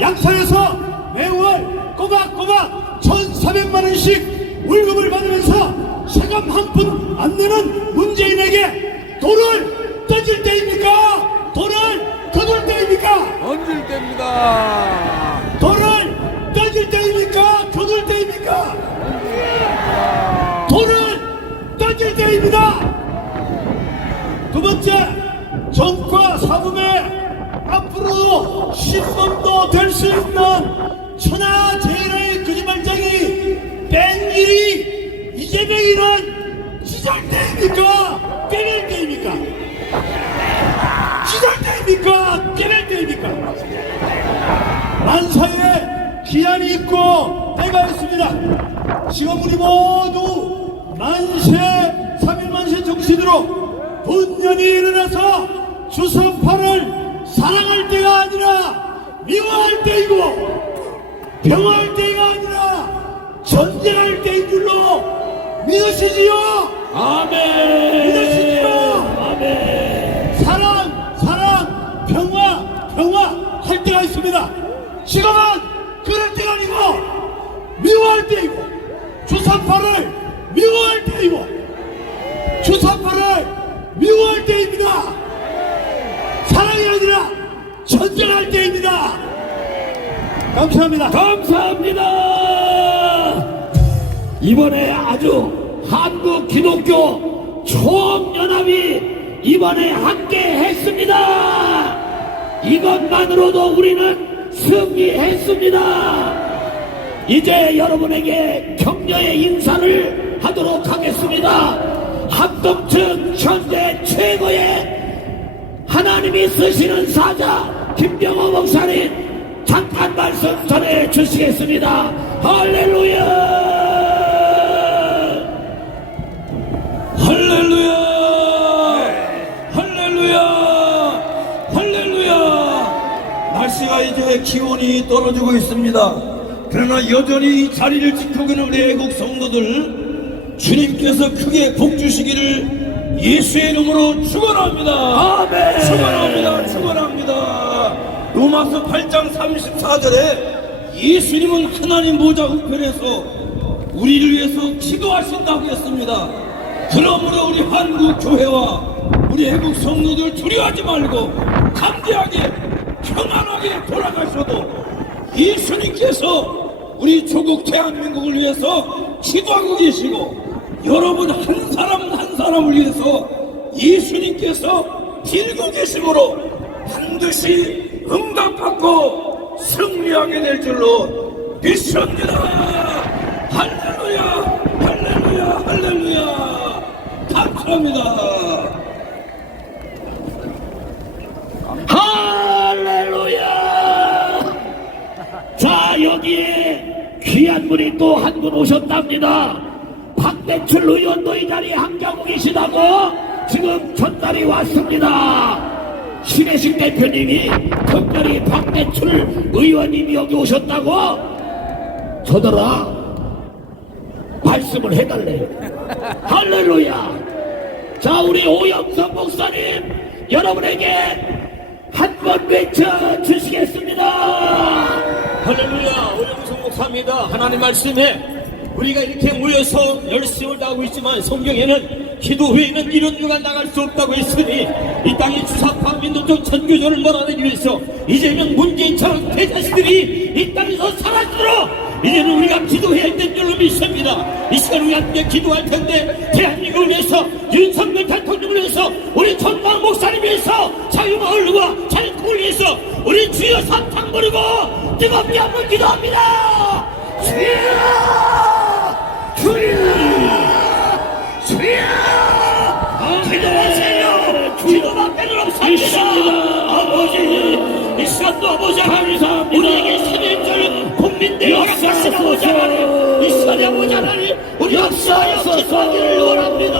양산에서 매월 꼬박꼬박 1,400만 원씩 월급을 받으면서 세금 한 푼 안 내는 문재인에게 돌을 던질 때입니까? 돌을 거둘 때입니까? 던질 때입니다. 돌을 던질 때입니까? 거둘 때입니까? 돌을 던질 때입니다. 두 번째, 정과 사범의 앞으로도 신범도 될 수 있는 천하제일의 거짓말쟁이 뺑길이 이재명이는 찢을 때입니까? 빼낼 때입니까? 찢을 때입니까? 빼낼 때입니까? 만사에 기한이 있고 때가 있습니다. 지금 우리 모두 만세 3.1만세 정신으로 분연히 일어나서 주선파를 사랑할 때가 아니라 미워할 때이고 병할 때가 아니라 전쟁할 때인 줄로 믿으시지요? 아멘. 믿으시지요? 아멘. 사랑, 평화 할 때가 있습니다. 지금은 그럴 때가 아니고 미워할 때이고 주선파를 미워할 때이고 주선파를 미워할 때입니다. 사랑이 아니라 전쟁할 때입니다. 감사합니다. 감사합니다. 이번에 아주 한국 기독교 총연합이 이번에 함께 했습니다. 이것만으로도 우리는 승리했습니다. 이제 여러분에게 격려의 인사를 하도록 하겠습니다. 합동층 현재 최고의 하나님이 쓰시는 사자 김병호 목사님 잠깐 말씀 전해 주시겠습니다. 할렐루야. 할렐루야. 할렐루야. 할렐루야. 날씨가 이제 기온이 떨어지고 있습니다. 그러나 여전히 자리를 지키고 있는 우리 애국 성도들 주님께서 크게 복 주시기를 예수의 이름으로 축원합니다. 아멘. 축원합니다. 축원합니다. 로마서 8장 34절에 예수님은 하나님 보좌 우편에서 우리를 위해서 기도하신다고 했습니다. 그러므로 우리 한국 교회와 우리 애국 성도들 두려워하지 말고 담대하게 평안하게 돌아가셔도 예수님께서 우리 조국 대한민국을 위해서 기도하고 계시고 여러분 한 사람 한 사람을 위해서 예수님께서 빌고 계심으로 반드시 응답받고 승리하게 될 줄로 믿습니다. 할렐루야 할렐루야 할렐루야. 감사합니다. 할렐루야. 자, 여기에 귀한 분이 또 한 분 오셨답니다. 박대출 의원도 이 자리에 함께하고 계시다고 지금 전달이 왔습니다. 신혜식 대표님이 특별히 박대출 의원님이 여기 오셨다고 저더라 말씀을 해달래요. 할렐루야. 자, 우리 오영선 목사님 여러분에게 한 번 외쳐주시겠습니다. 할렐루야. 오영성 목사입니다. 하나님 말씀에 우리가 이렇게 모여서 열심을 다하고 있지만 성경에는 기도 외에는 이런 누가 나갈 수 없다고 했으니 이 땅의 주사파 민족적 전교조를 몰아내기 위해서 이재명 문재인처럼 대자식들이 이 땅에서 사라지도록 이제는 우리가 기도해야 할 줄로 믿습니다. 이 시간 우리 함께 기도할 텐데 대한민국을 위해서 윤석열 대통령을 위해서 우리 전방 목사님 위해서 자유마을과 자유국을 위해서 우리 주여 사탕 부르고 뜨겁게 한번 기도합니다. 주여 주여 주여 기도하세요. 기도만 빼는 없습니다. 아버지 이 시간도 아버지 감사합니다. 우리에게 3일절 국민들이 허락하신 아버지 하나님 이 시간에 아버지 하나님 우리 역사하여 기도하기를 원합니다.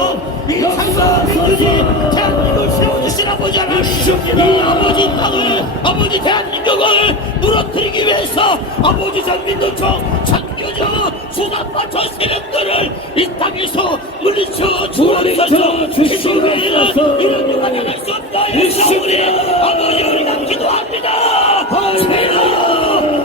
이 장사 민주주의 대한민국을 세워주신 아버지 하나님 이 아버지 땅을 아버지 대한민국을 무너뜨리기 위해서 아버지 전민도청 전교조 수단파 전 세력들을 이 땅에서 물리쳐 주옵소서. 기도회는 이런 누가 나갈 수 없다. 여기서 우리 아버지 우리가 기도합니다.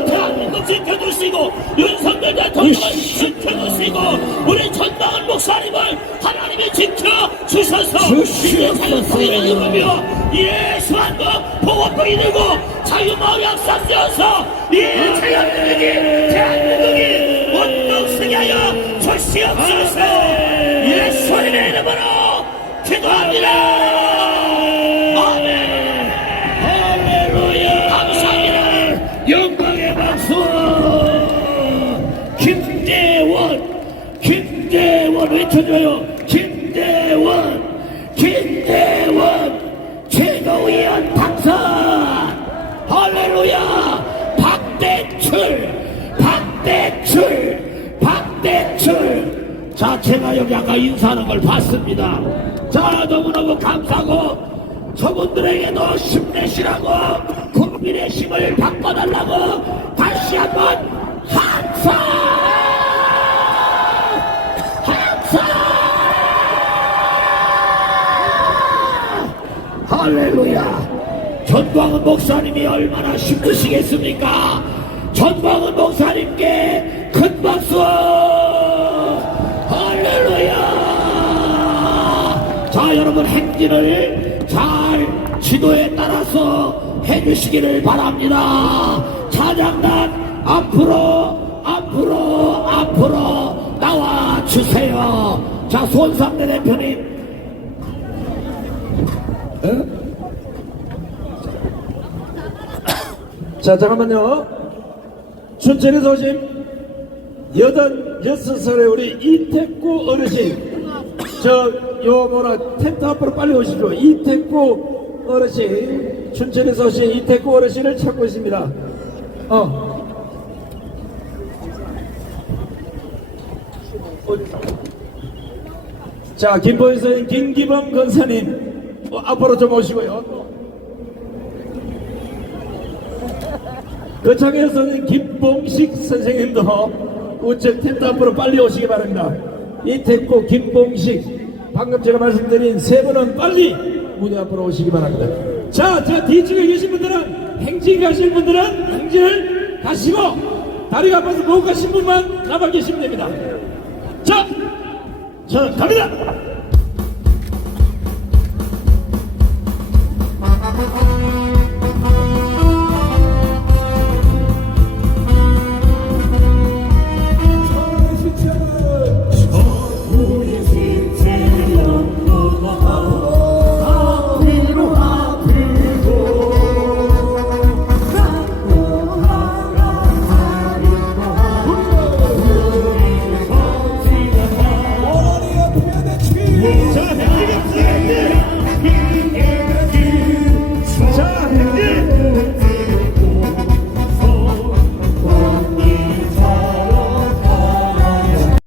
대한민국 지켜주시고 윤석열 대통령을 지켜주시고 우리 전당한 목사님을 하나님이 지켜주셔서 이제 자유통일을 이루며 예수한도 보호법이 되고 자유마을 약상되어서 대한민국이 원동쓰게 하여 주시옵소서. 예수님의 이름으로 기도합니다. 아멘. 할렐루야. 감사합니다. 영광의 박수. 김대원 외쳐줘요. 김대원 최고위원 당선. 할렐루야. 박대출. 자, 제가 여기 아까 인사하는 걸 봤습니다. 자, 너무너무 감사하고 저분들에게도 힘내시라고 국민의 힘을 바꿔달라고 다시 한번 항상 할렐루야. 전광훈 목사님이 얼마나 힘드시겠습니까? 전광훈 목사님께 큰 박수. 할렐루야. 자, 여러분 행진을 잘 지도에 따라서 해주시기를 바랍니다. 차장단 앞으로 나와주세요. 자, 손상대 대표님. 자, 잠깐만요. 춘천에서 오신 86살의 우리 이택구 어르신, 텐트 앞으로 빨리 오시죠. 이택구 어르신, 춘천에서 오신 이택구 어르신을 찾고 있습니다. 자, 김포에서 김기범 권사님, 앞으로 좀 오시고요. 거창에서는 김봉식 선생님도 우측 텐트 앞으로 빨리 오시기 바랍니다. 이택구 김봉식 방금 제가 말씀드린 세 분은 빨리 무대 앞으로 오시기 바랍니다. 자, 뒤쪽에 계신 분들은 행진 가실 분들은 행진을 가시고 다리가 아파서 못 가신 분만 남아 계시면 됩니다. 자, 갑니다.